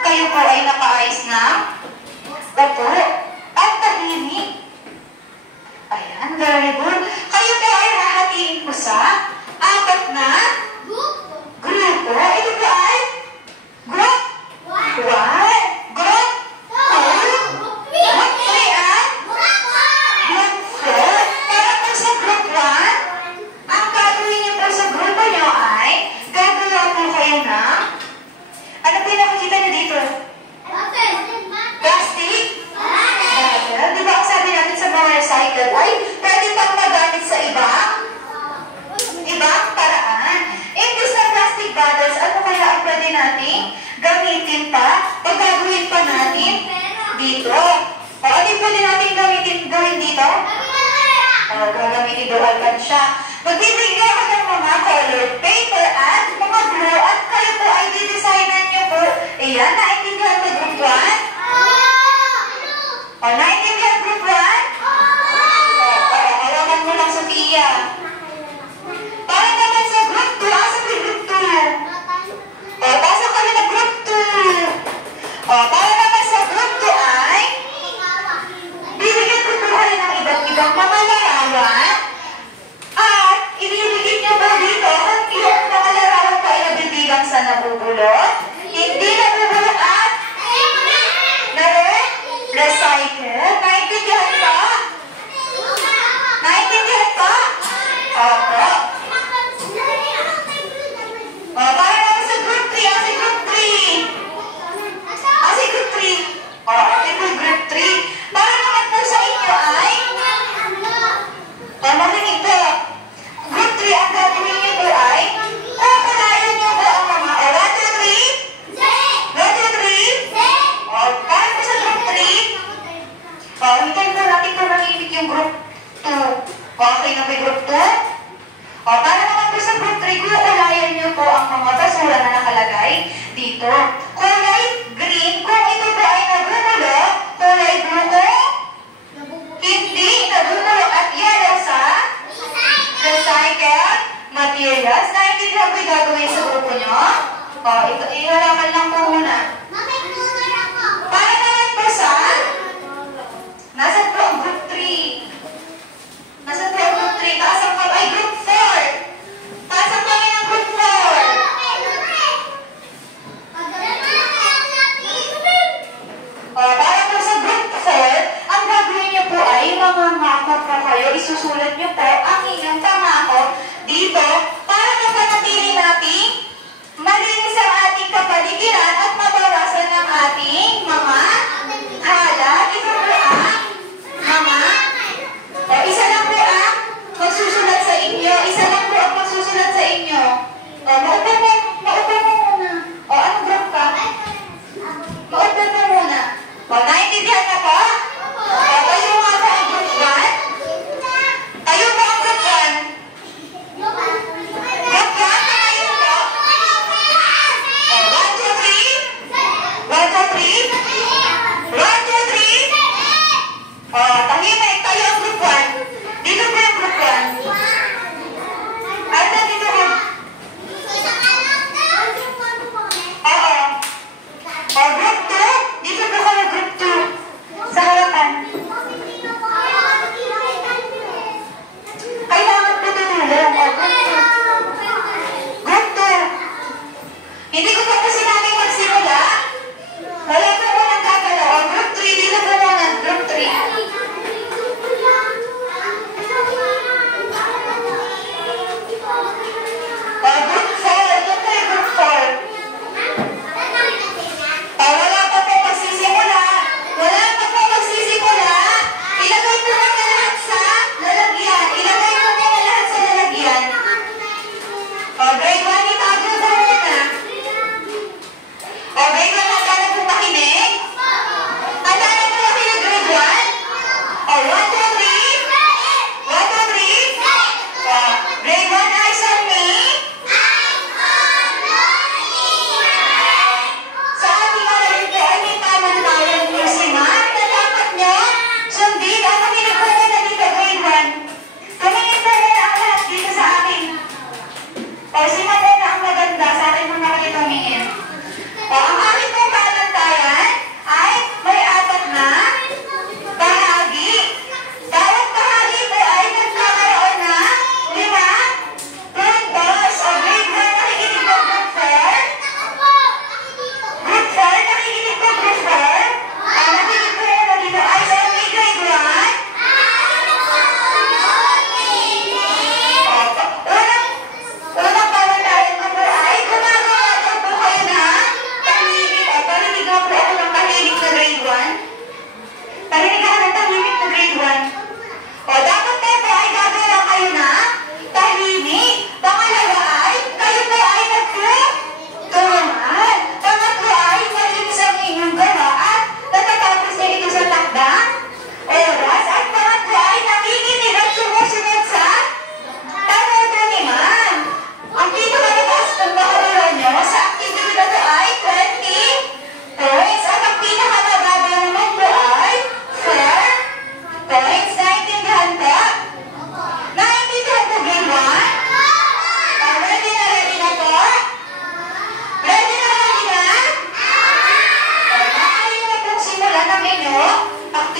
Kayo po ay nakaayos na opo at tahimik. Ayan, very good. Kayo po ay hahatiin ko sa 4 na grupo. Ito po ay group 1, group 2, group 3, at group 4. Para po sa group 1, ang gagawin niyo po sa grupo niyo ay gagawa po kayo ng ano po yung nakikita niyo dito? Plastic? Bottle. Di ba ang sabi natin sa mga recycle ay pwede pang magamit sa ibang paraan. Imbis na plastic bottles, ano kaya ang pwede natin gamitin pa o gagawin pa natin dito? O ano yung pwede natin gawin dito? O gagamitin doon pa siya. Magbibigay ako ng mga colored paper at mga glue at kayo po ay didesignan niyo po. Ayan, naintindihan mo group 1? O, naintindihan group 1? Hawakan mo lang, Sophia. Para naman sa group 2, asa ko group 2? O, pasok kami na group 2. O, para naman sa group 2 ay bibigyan ko po kayo ng iba't ibang mga larawan at ibibigyan niyo po dito kung iyong mga larawan po ay nabibilang sa nabubulot, hindi nabubulot at recycle. Naintindihan pa? Naintindihan pa? Opo. O, para naman sa group 3, si group 3. Si group 3. O, si group 3. Para naman po sa inyo ay makinig po. Group 3, ang gagawin niyo po ay kukulayan niyo po ang mga 1, 2, 3. 1, 2, 3. O, para po sa group 3. O, hintayin po natin po makinig yung group 2. Okay na ba yung group 2? O, para naman po sa group 3, kukulayan niyo po ang mga basura na nakalagay dito. Kulay green, kung ito po ay nabubulok, kulay blue kung hindi nabubulok at yellow sa recycled materials. Naintindihan ko yung gagawin sa grupo nyo? O, ito, ihalaman lang po muna. Para naman po sa nasa po ang group 3. Nasa po ang group 3. Taas ang ay group 4. Taas ang kami ng group 4. Para po sa group 4, ang gagawin niyo po ay mga mako po kayo. Isusulat niyo po ang inyong pangako dito para mapanatili natin malinis ang ating kapaligiran at mabawasan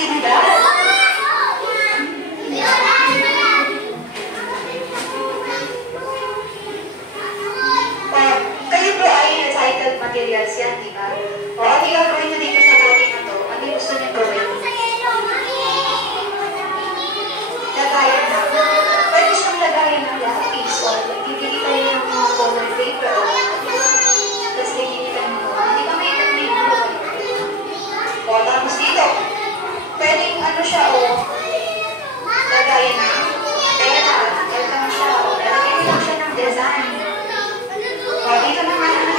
aktibidad. Kayo po ay recycled materials yan, di ba? O ano yung gawin nyo dito sa bote na to? Ano yung gusto nyo gawin? Lagayan na. Pwede siyang lagayan ng lapis o bibili kayo ng mga color paper o tapos linitan mo. Hindi ba may blue? O tapos dito. Pwedeng ano siya o lagayan na. Kaya na, welcome siya o lalagyan nyo lang siya ng design. O dito naman, ano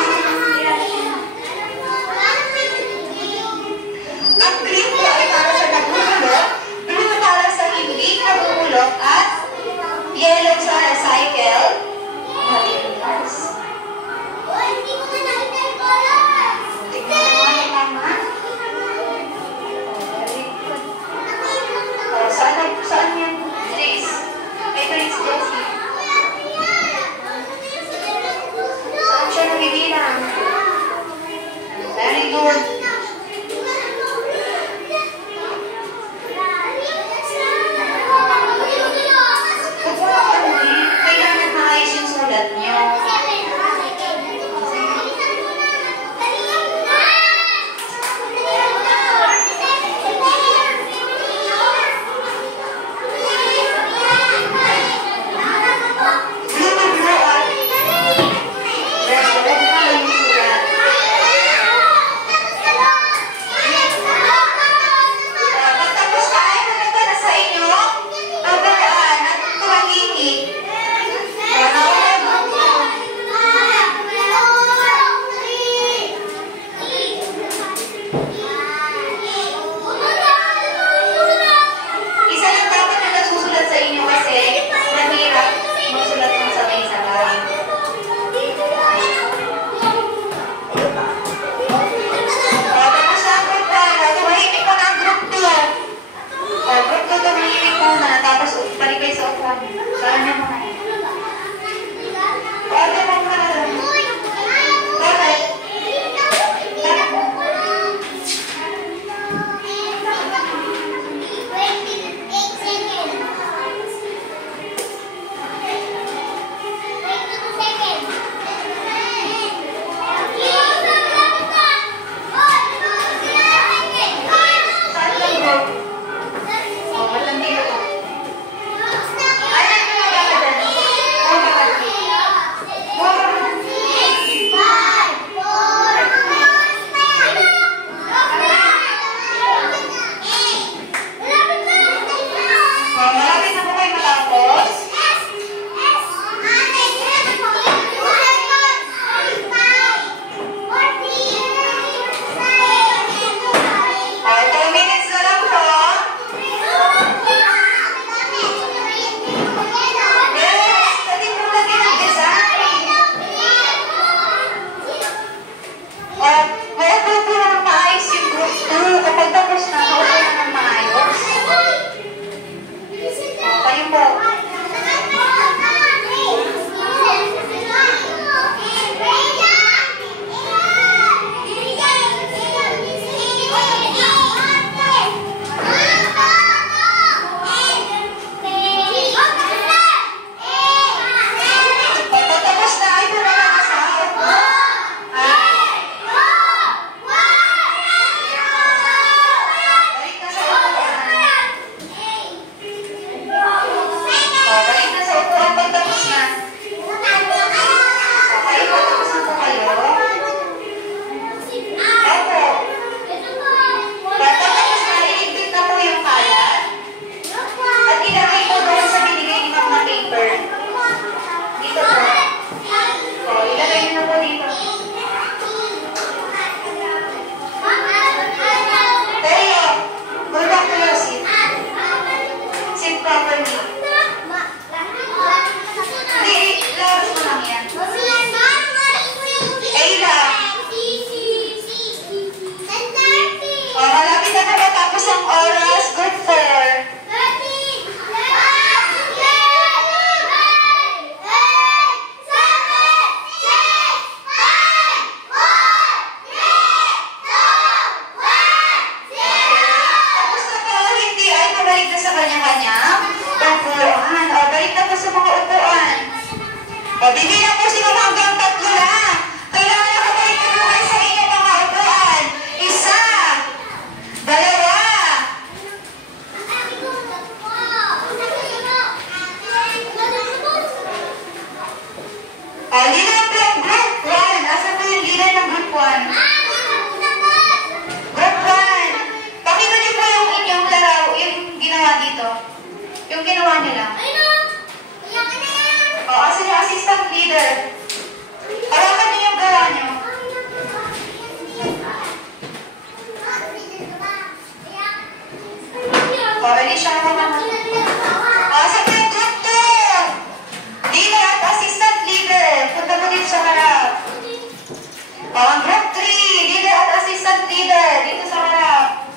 Ang group 3, leader at assistant leader, dito sa harap.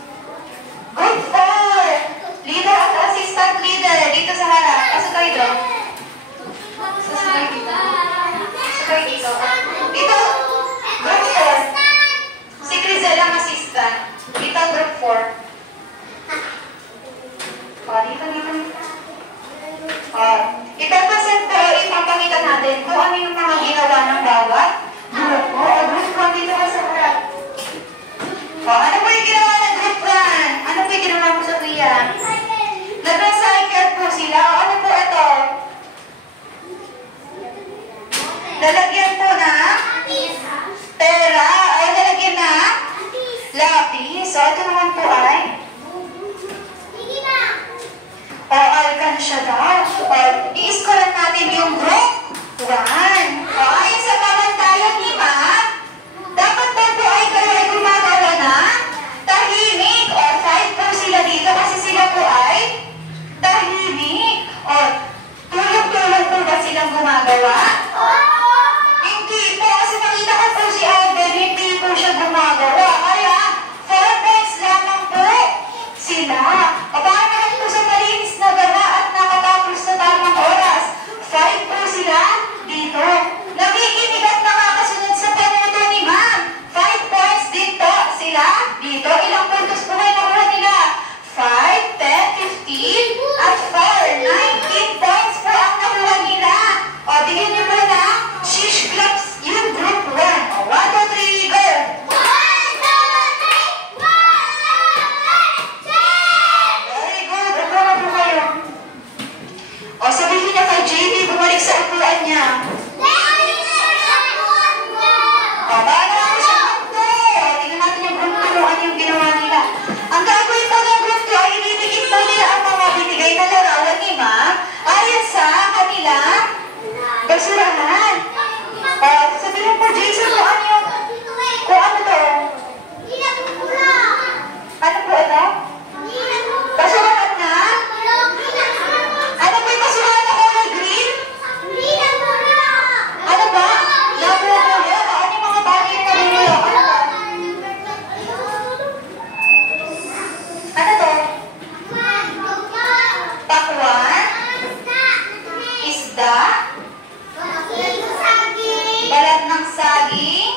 Group 4, leader at assistant leader, dito sa harap. Pasok kayo doon. Sasakay dito. Sasakay dito. Dito, group 4. Si Crizel ang assistant. Dito, group 4. Dito. Ipapresent pero ipapakita natin kung ano yung mga ginawa ng bawat group. Group 1 dito ka sa harap. Ano po yung ginawa ng group 1? Ano po yung ginawa mo sa kuya? Nag-recycle po sila. Ano po ito? Lalagyan po na pera. Lalagyan na lapis. So, ito naman po ay alkansya daw. I-scorean natin yung group 1. Ayon sa pamantayan ni Ma, dapat po ay kayo ay gumagawa na tahimik. 5 po sila dito kasi sila po ay tahimik. Tulog-tulog po ba silang gumagawa? Hindi po, kasi nakita ko po si Alden, hindi po siya gumagawa. Kaya, 4 points lamang po sila. Paano po sa malinis na gawa at nakatapos sa tamang oras? 5 po sila dito. Nakikinig at nakakasunod sa panuto ni Ma'am. 5 points dito sila dito. Ilang puntos po kayo nakuha nila? 5, 10, 15, at 4. 19 points po ang nakuha nila. Bigyan niyo po na shish clubs yung group 1. 1, 2, 3, go! Sabihin niya kay JD, bumalik sa upuan niya. Paano ako sa group 2? Tingnan natin yung group 2 kung ano yung ginawa nila. Ang gagawin po ng group 2 ay inibigit po nila ang mga binigay na larawan ni Ma'am ayon sa kanila basurahan. Sabihin po, Jason, kung ano yung to? Ano po ito? Basurahan na? Ano po yung basurahan na color green? Ano ba? Nabubulo. Ano yung mga bagay na nabubulo? Ano to? Pakwan? Isda? Balat ng saging?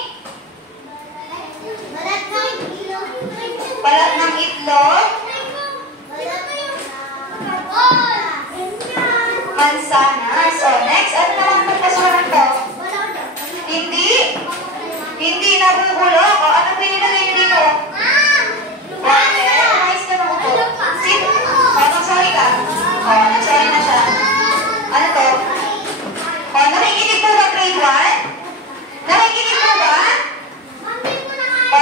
Balat ng itlog? Mansanas. So, next, ano naman po basurahan to? Hindi nabubulok. Ano po yung nilagay nyo dito? Water. Nice ka naman ito. Nagsorry ka. Nagsorry na siya. Ano to? Nakikinig po ba grade 1? Nakikinig po ba?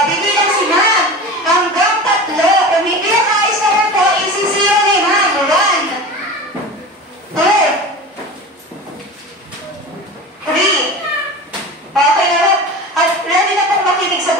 Bibilang si Ma'am. Hanggang 3. Kung hindi ang ayos naman po, isi-zero ni Ma'am. 1, 2, 3. Okay na. At ready na pong makinig sa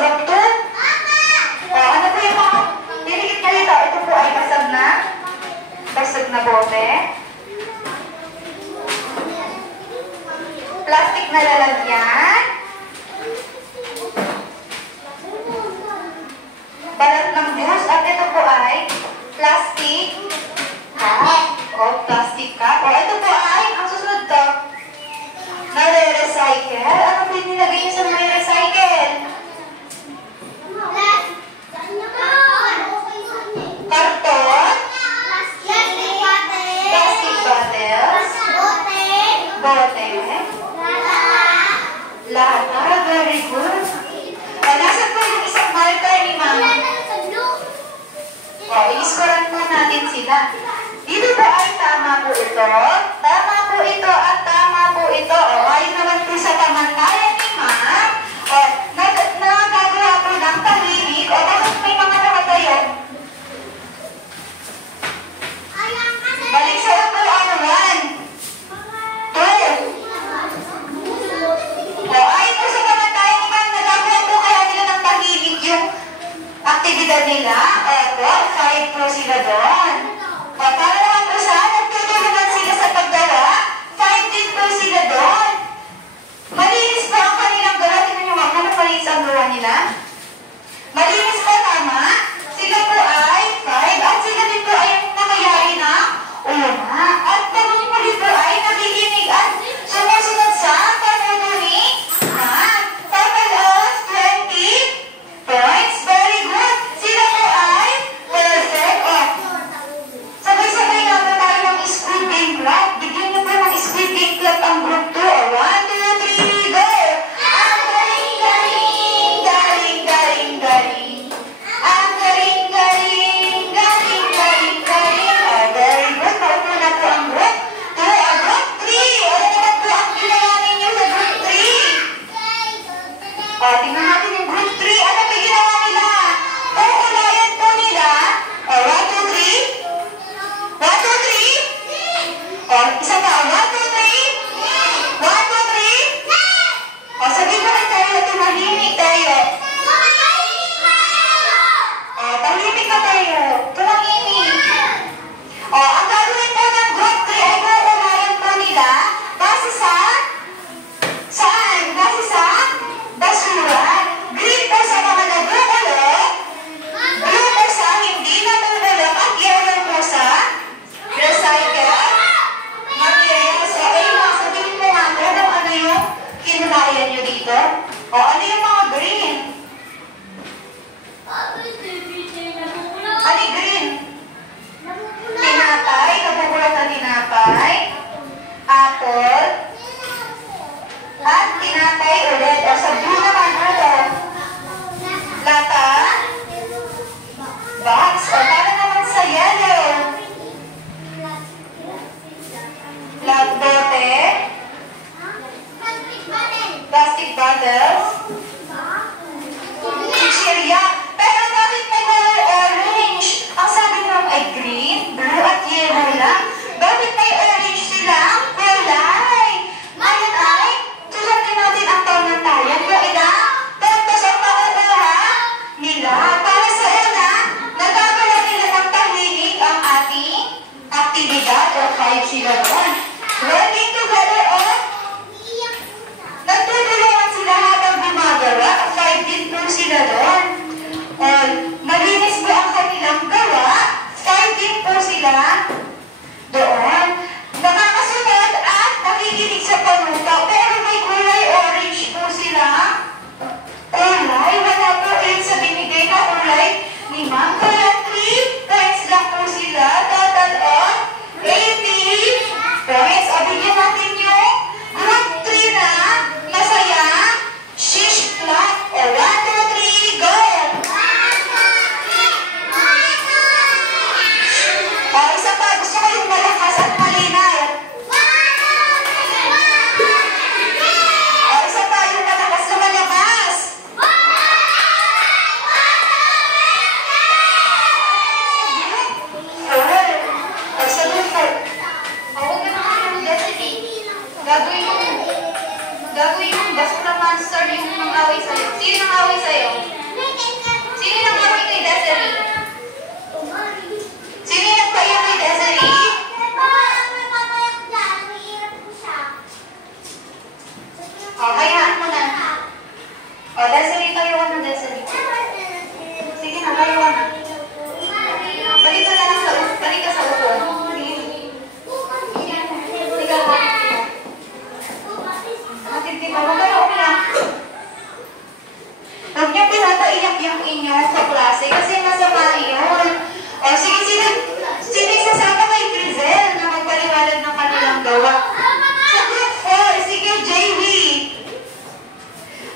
ginagawa nila? Malinis po, tama? Sila po ay 5 at sila din po ay nakayari na una. At muli po ay nakikinig at sumusunod sa panuto ni Matt. Total of 20 points. Very good. Sila po ay perfect. Sabay-sabay nga po tayo ng Squid Game Club. Bigyan niyo po ng Squid Game Club ang group 2. 1, 2, 3, go! Ang galing-galing, galing-galing-galing. Ang galing-galing, galing-galing-galing. Very good. Paupo na po ang group 2. Group 3. Ano naman po ang ginawa ninyo sa group 3? Tingnan natin yung group 3. Ano ba ginawa nila? Uulayan po nila. 1, 2, 3. 1, 2, 3. Isa pa. 1, 2, 3. 1, 2, 3. Sabihin mo rin tayo na tumahimik tayo. Tahimik na tayo. Tumahimik. Ang gagawin po ng group 3 ay uulayan po nila base sa saan? Base sa basura. Green po sa mga nabubulok. Blue po sa hindi nabubulok. At yellow po sa recycle materials. So, ayun nga, sabihin mo nga kung ano yung kinulayan nyo dito. Ano yung mga green? Ano yung green? Tinapay, nabubulok na tinapay. Apple. At tinapay ulit. Sa blue naman, ano? Lata. Box. Para naman sa yellow. Bote. Plastic bottles. Chichirya. Pero bakit may color orange? Ang sabi mo ay green, blue at yellow lang. Bakit may orange silang kulay? Ngayon ay, sulatin natin ang pamantayan kung ilang puntos ang makukuha nila. Para sa una, nagagawa nila ng tahimik ang ating aktibidad o 5 sila doon. Working together o nagtutulungan sila habang gumagawa. 5 din po sila doon. Malinis po ang kanilang gawa. 5 din po sila doon. Nakakasunod at nakikinig sa panuto. Pero may kulay orange po sila. Kulay. Wala po rin sa binigay na kulay ni Ma'am. Kaya 3 points lang po sila. Total of 80 points. Bigyan natin yung group 3 na masaya. Shish clap. 1, 2, 3, go! Isa pa. Gusto ko yung malakas at malinaw. Isa pa. Yung malakas na malakas. Sa group 4. Huwag ka naman yung destiny. Gagawin yung basura monster yung nang-away sa'yo. Sino nang-away sa'yo? Sino nang-away kay Desiree? Sino yung nagpayak kay Desiree? Hayaan mo na. Desiree, tayo ka na, Desiree. Sige na, tayo ka na. Balik ka na lang sa upo. Balik ka sa upo. Ikaw ka. Matindi ka. Huwag kayo umiyak. Huwag niyo pinataiyak yung inyo sa klase kasi masama yun. Sige, sino sasama kay Grizel na magpaliwanag ng kanilang gawa? Sa group 4, sige, JV.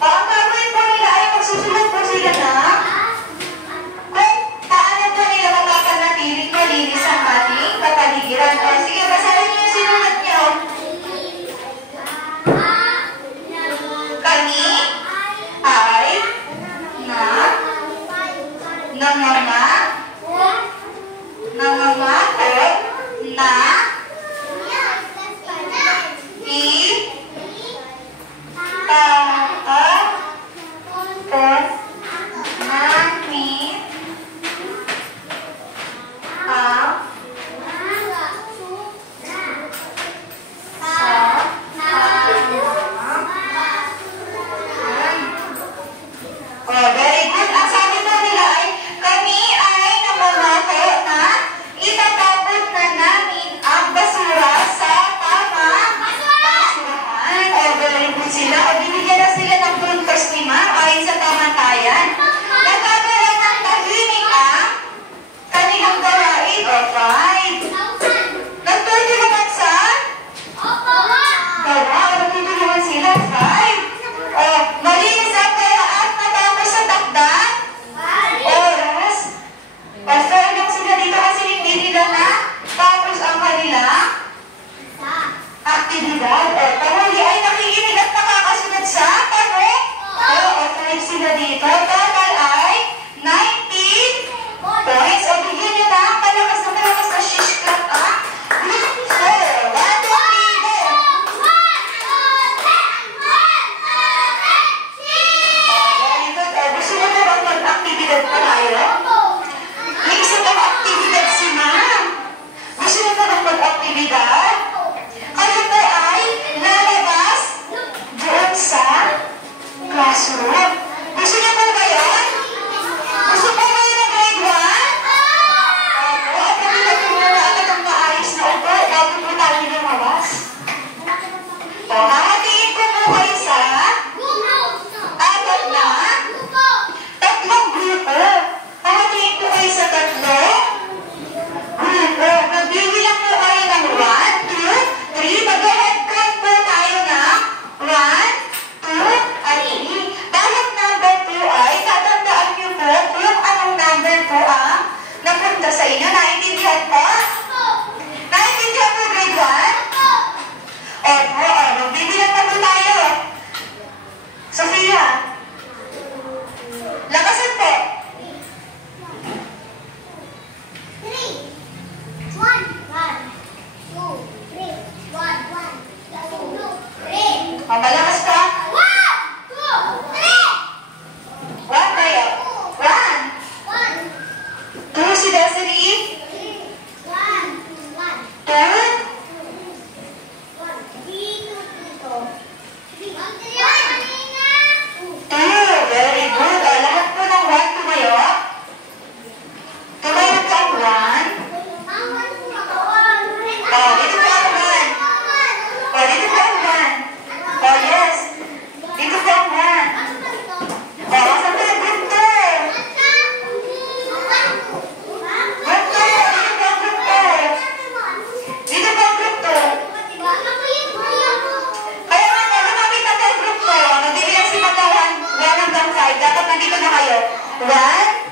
Ang gagawin po nila ay magsusunod po sila na kung paano po nila mapapanatiling malinis ang ating kapaligiran. Sige, basahin niyo yung sinulat niyo. Kami ay nangangatot na namin ang Oh, very good. Ang sabi po nila ay, kami ay namamako na itatapon na namin ang basura sa basurahan. Oh, very good sila. O, binigyan na sila ng puntos ni Ma'am ayon sa tamantayan. Nagkakaroon ng tahimik ang kanilang gawain. O, 5. Nagtutulungan sa gawa. Nagtutulungan sila. 5. O, malinis ang paraan matapos sa takdang oras. O, fair lang sila dito kasi hindi nila na tapos ang kanilang aktibidad. O, pahuli ay nakikinig at nakakasunod sa tanong. O, 5 sila dito. Total ay 19 points. O, bigyan nyo na ang palakas na shish clap ang group 4. 1, 2, 3, go! Very good. O, gusto mo na bang mag-aktibidad pa tayo? May isa pang aktibidad si Ma'am. Gusto mo na bang mag-aktibidad? Kayo po ay lalabas doon sa classroom. Gusto niyo po ba yun? Gusto po ba yun ng grade 1? Opo, at pagkita po muna agad ang maayos na upo bago po tayo lumabas. O, hahatiin ko po kayo sa apat na tatlong grupo. Hahatiin ko kayo sa tatlong grupo. Nagbibilang po kayo ng 1, 2, 3. Mag-head count po tayo ng 1, 2, at 3. Bawat number po ay tatandaan niyo po kung anong number po ang napunta sa inyo. Naintindihan po? Naintindihan po grade 1? Opo, magbibilang na po tayo. Sofia, lakasan po. 1, 2, 3, 1, 1, 2, 3. Malakas pa. 1 kayo. 1. 2 si Desiree. 2. 2. Very good. O, lahat po ng 1 tumayo. Tumayo ka ang 1. O, dito po ang 1. O, dito po ang 1. O, yes. Dito po ang 1. O, sa po ang group 2. Group 2. Dito po ang group 2. Dito po ang group 2. Kaya nga, lumapit na po ang group 2. Magbibilang si Magawan 1 hanggang 5. Dapat nandito na kayo. 1,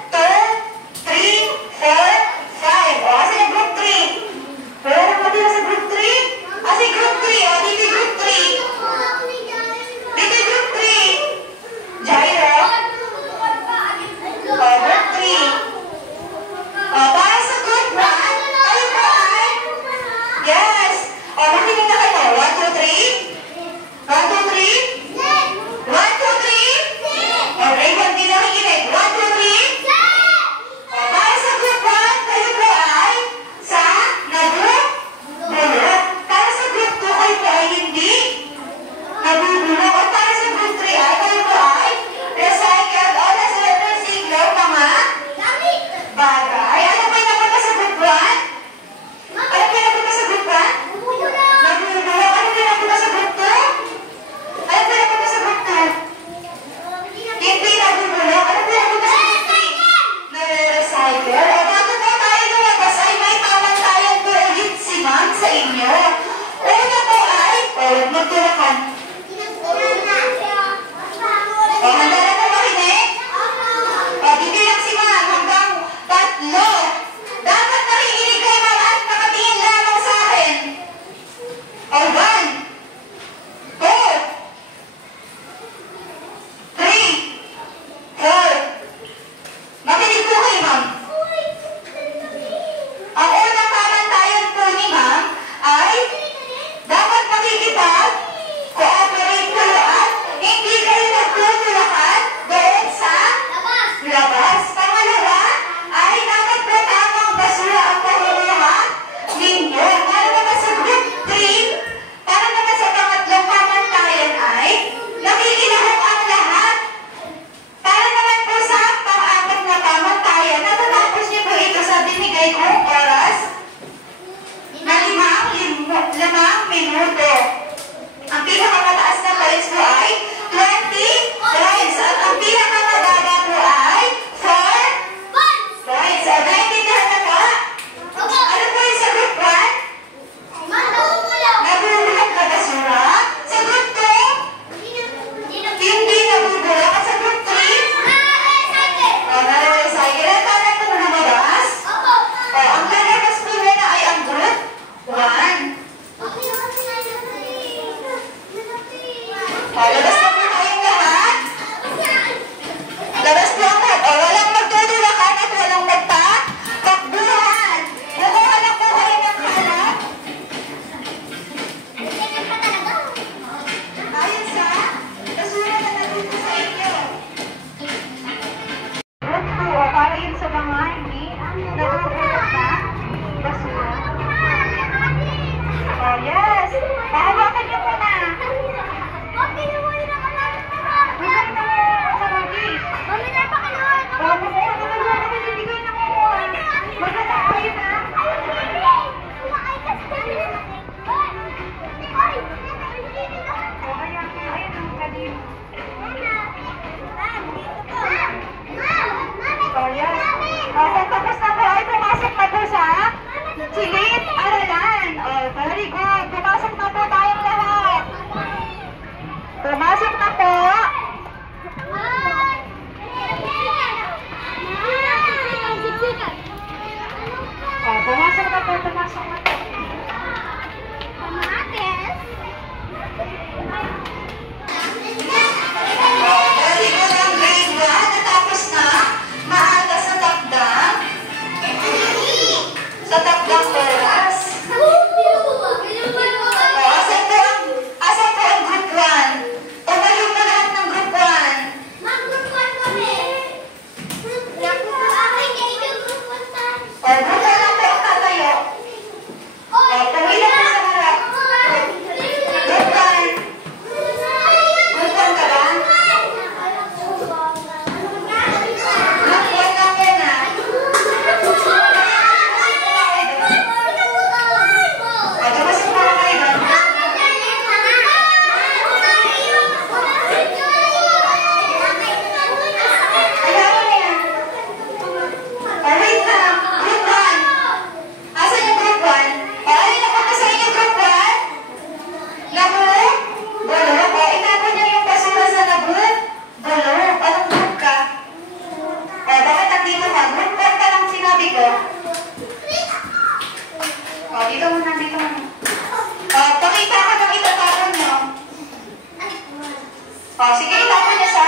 2, 3, 4, 5. O, kasi yung group 3. Pero naman sa group 3? Kasi group 3. O, dito yung group 3. Dito yung group 3. Jairo. O, group 3. O, para sa group 1, kayo po ay? Yes. O, makinig na kayo. 1, 2, 3. 1, 2, 3. 1, 2, 3. O, grade 1 din nakikinig. 1, 2, 3. O, yan. O, kung tapos na po ay pumasok na po sa silid-aralan. O, very good. Pumasok na po tayong lahat. Pumasok na po. O, pumasok na po, pumasok na po. Very good ang grade 1. Natapos na. Maaga sa takdang. Sa takdang oras. Asan po ang group 1? Tumayo po lahat ng group 1. O, group 1 lang po ang tatayo. O, tumila po sa harap. Group 1. Group 1 ka ba? Group 1 lang yan ah. O, tapos po kayo doon. Ayaw mo na yan. O, wait lang. Group 1. Asan yung group 1? O, ano na pa sa inyo group 1? Nabulog? Bulog? O, itapon niyo yung basura sa nabulog? Bulog? Anong group ka? O, bakit nandito ka? Group 1 ka lang sinabi ko. O, dito muna, dito muna. O, pakita ko ng itatapon niyo. O, sige, itapon niyo sa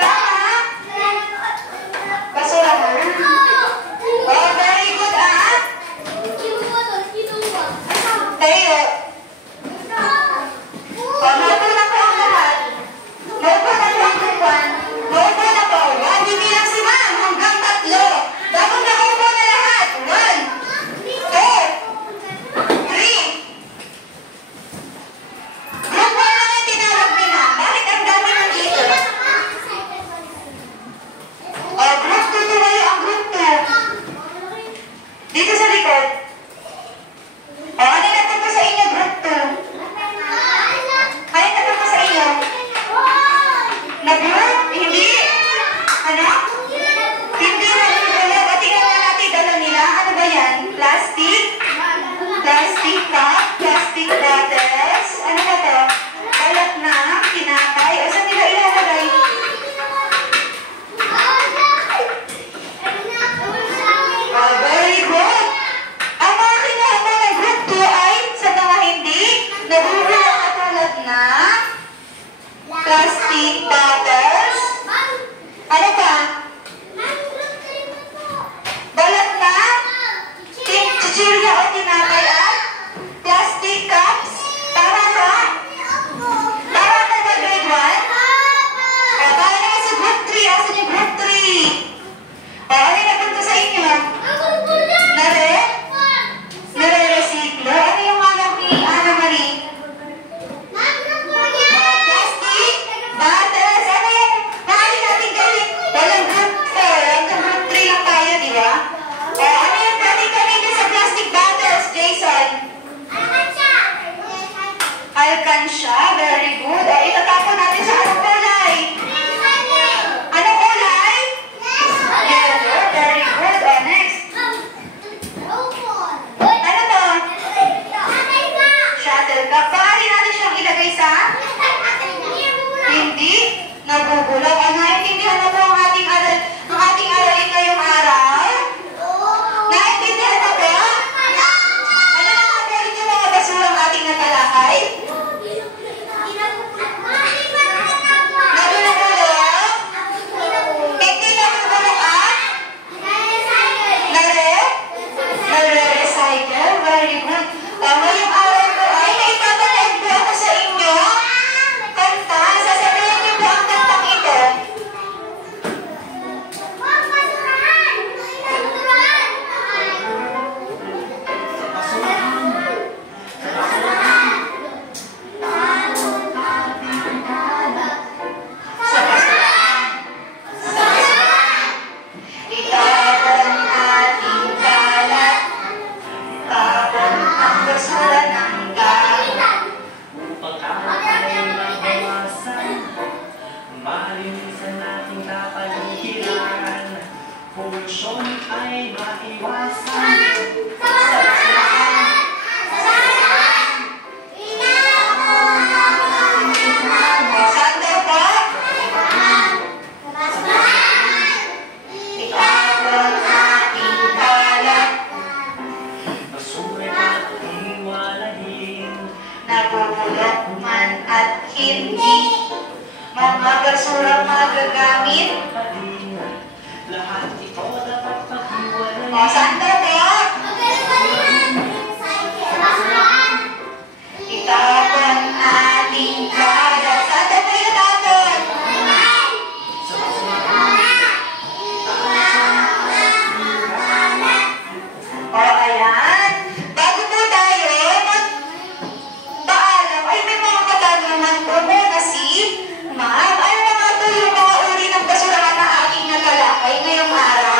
tama. Basura mo. O, very good ah. Tayo. O, maupo na po ang lahat. Maupo na po ang group 1. Maupo na po. 1, bibilang si ma'am hanggang 3. Dapat nakaupo na lahat. 1, 2, 3. Group 1 lang yung tinawag nila. Bakit ang dami nandito? O, group 2 tumayo ang group 2. Dito sa likod. O, ano na po sa inyo group 2? Ano na po sa inyo? Nag-group? Hindi? Ano? Hindi na dala. O, tingnan nga natin dala nila. Ano ba yan? Plastic? Plastic cup? Plastic bottles? Ano ba to? Balat na? Tinapay? O, saan nila ilalagay? Oh, very good. Ang mga kinuha mo ng group 2 ay sa mga hindi nabubuo katulad na plastic bottles. Ano pa? Balat na? Chichirya o tinapay at plastic cups. Tama ka? Tama ka ba grade 1? O, tayo naman sa group 3. Asan yung group 3? O, ano yung napunta sa inyo? Nare-recycle? Ano yung anak ni Ana Marie? Plastic bottles. Ano yung mahali natin gawin? Walang Polusyon ay maiwasan. Saan daw po? Itapon ating kalat, Basura at hiwalayin. nabubulok man at hindi. Mga basura magagamit. Lahat ito dapat paghiwalayin. O, saan daw po? Itapon ating kalat. Saan daw po itapon? O, ayan. Bago po tayo magpaalam, ay may mga katanungan po muna si Ma'am. Ano naman po yung mga uri ng basurahan na ating natalakay ngayong araw?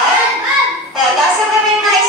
O, nasa kami mga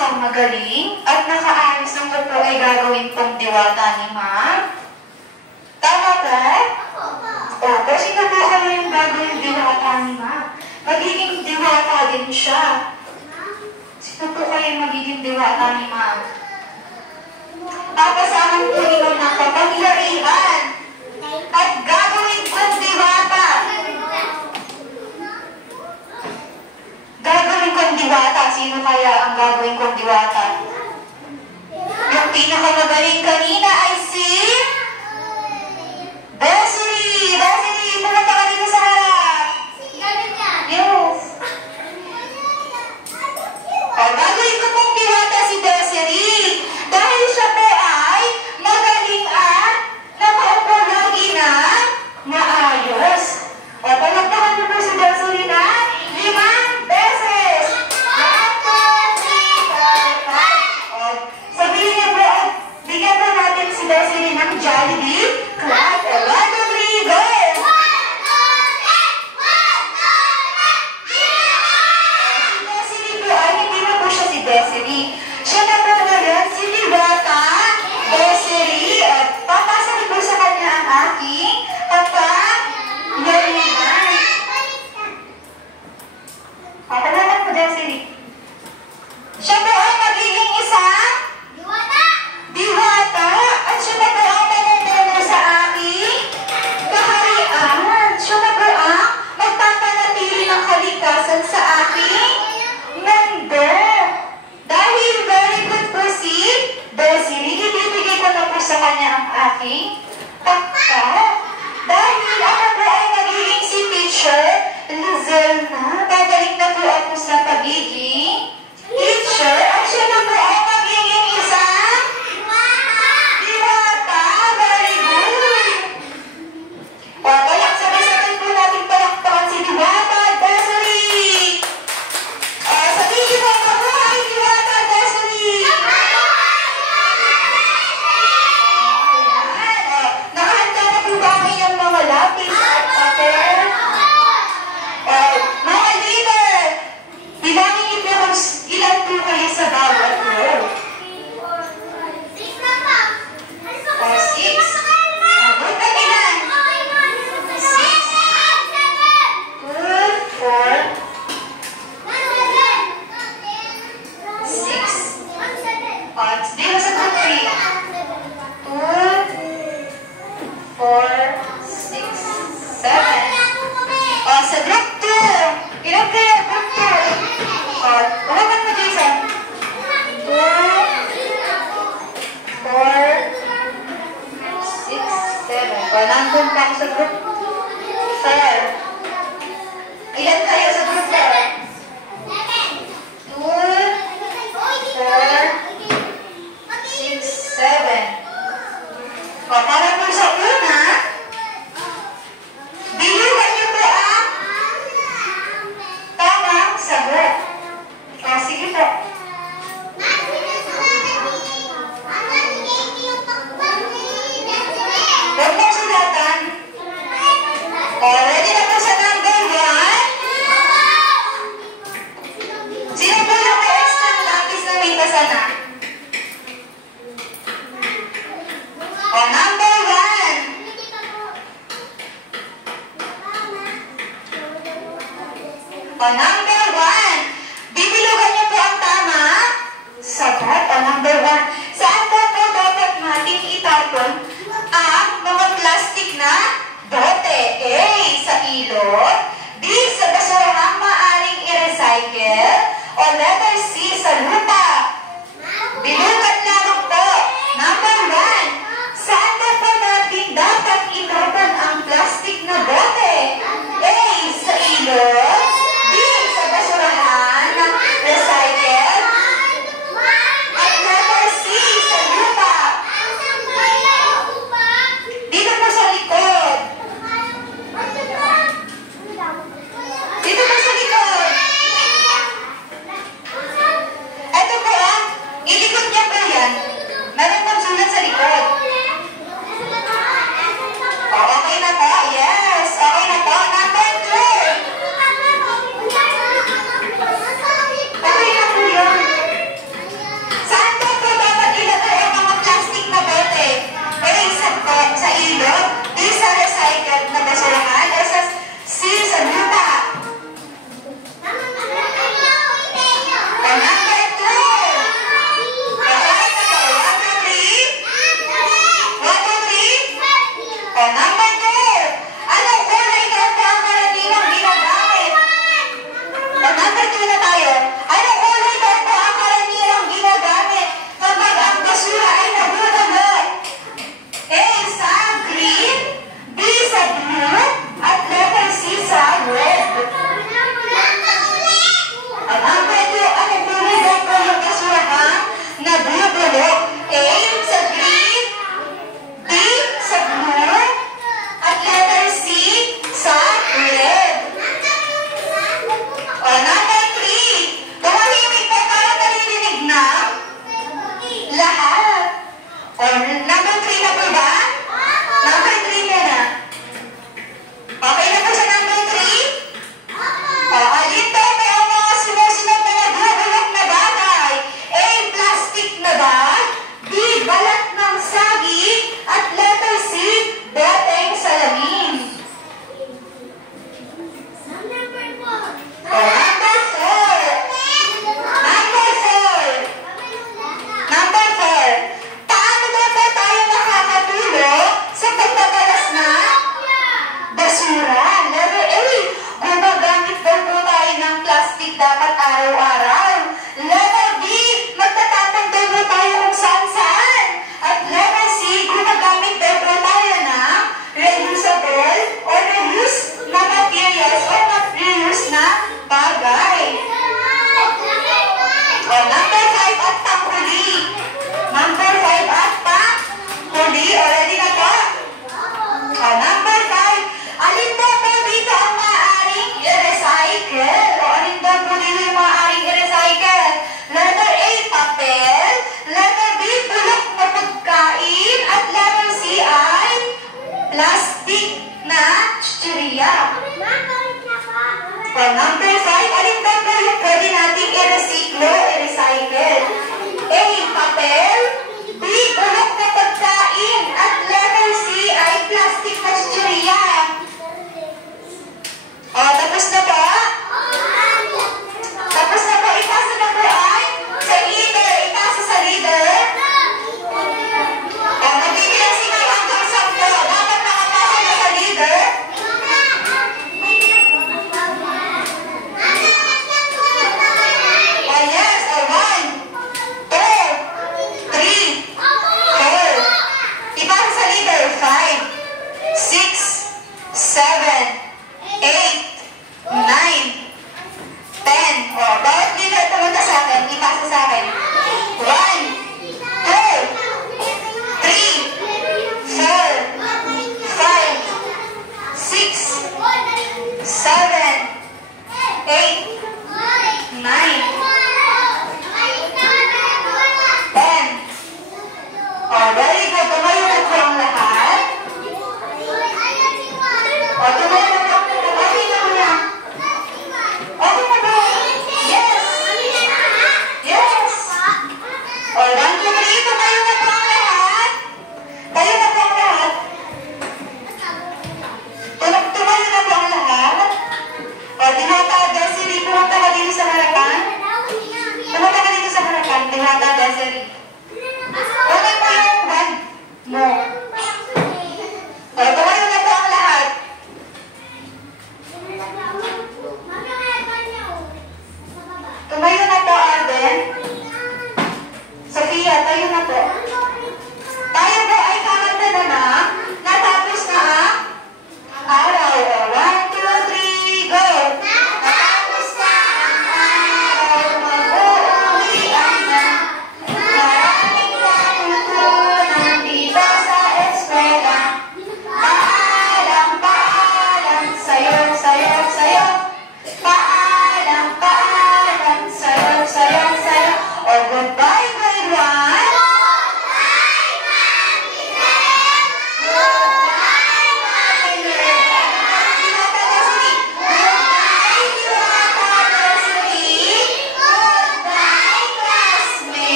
pinakamagaling at nakaayos ng po ay gagawin pong diwata ni Ma'am? Tama ba? Opo, sino po kayo yung gagawin diwata ni Ma'am? Magiging diwata din siya. Sino po kayo yung magiging diwata ni Ma'am? Papasahan po ni Ma'am ng kapangyarihan at gagawin kong diwata. Gagawin kong diwata. Sino kaya ang gagawin kong diwata? Yung pinakamagaling kanina ay si Desiree! Desiree, pumunta ka dito sa harap! Yes! Gagawin ko pong diwata si Desiree dahil siya po ay magaling at nakaupo lagi na maayos. Palagpakan niyo po si Desiree na 5 beses! 1, 2, 3, 4, 5. Sabihin niyo po, bigyan po natin si Desiree ng Jollibee clap. 1, 2, 3, go! Si Desiree po ay hindi na po siya si Desiree. Siya na po ngayon si Diwata Desiree. Papasa niyo po sa kanya ang aking kapangyarihan. Patalanan mo, Desiree. Siya po ay magiging isang diwata at siya na po ang mamumuno sa aking kaharian. Siya na po ang magpapanatili ng kaligtasan sa aking mundo. Dahil very good po si Desiree, ibibigay ko na po sa kanya ang aking pakpak. Dahil ako po ay nagiging si Teacher Lizelle na. Babalik na po ako sa pagiging teacher at siya na po ay magiging isang diwata. Very good. Sabay-sabay po natin palakpakan si Diwata Desiree. Sabihin niyo po, mabuhay Diwata Desiree. Nakahanda na po ba yung mga lapis at papel? Mga leader, bilangin niyo po kung ilan po kayo sa bawat row. 6. Abot na ilan? 2, 4, 6. Di ba sa group 3? 2, 4, 6, 7. Sa group 2. Ilan kayo? Group 2. Uwagan mo, Jason. 2, 4, 6, 7. Nandun pa ako sa group 4. Ilan kayo sa group 4? 2, 4, 6, 7. Para po sa una, bilugan niyo po ang tamang sagot. Sige po. Huwag mong sulatan. Ready na po sa number 1? Sino po yung may extra lapis na may pasana?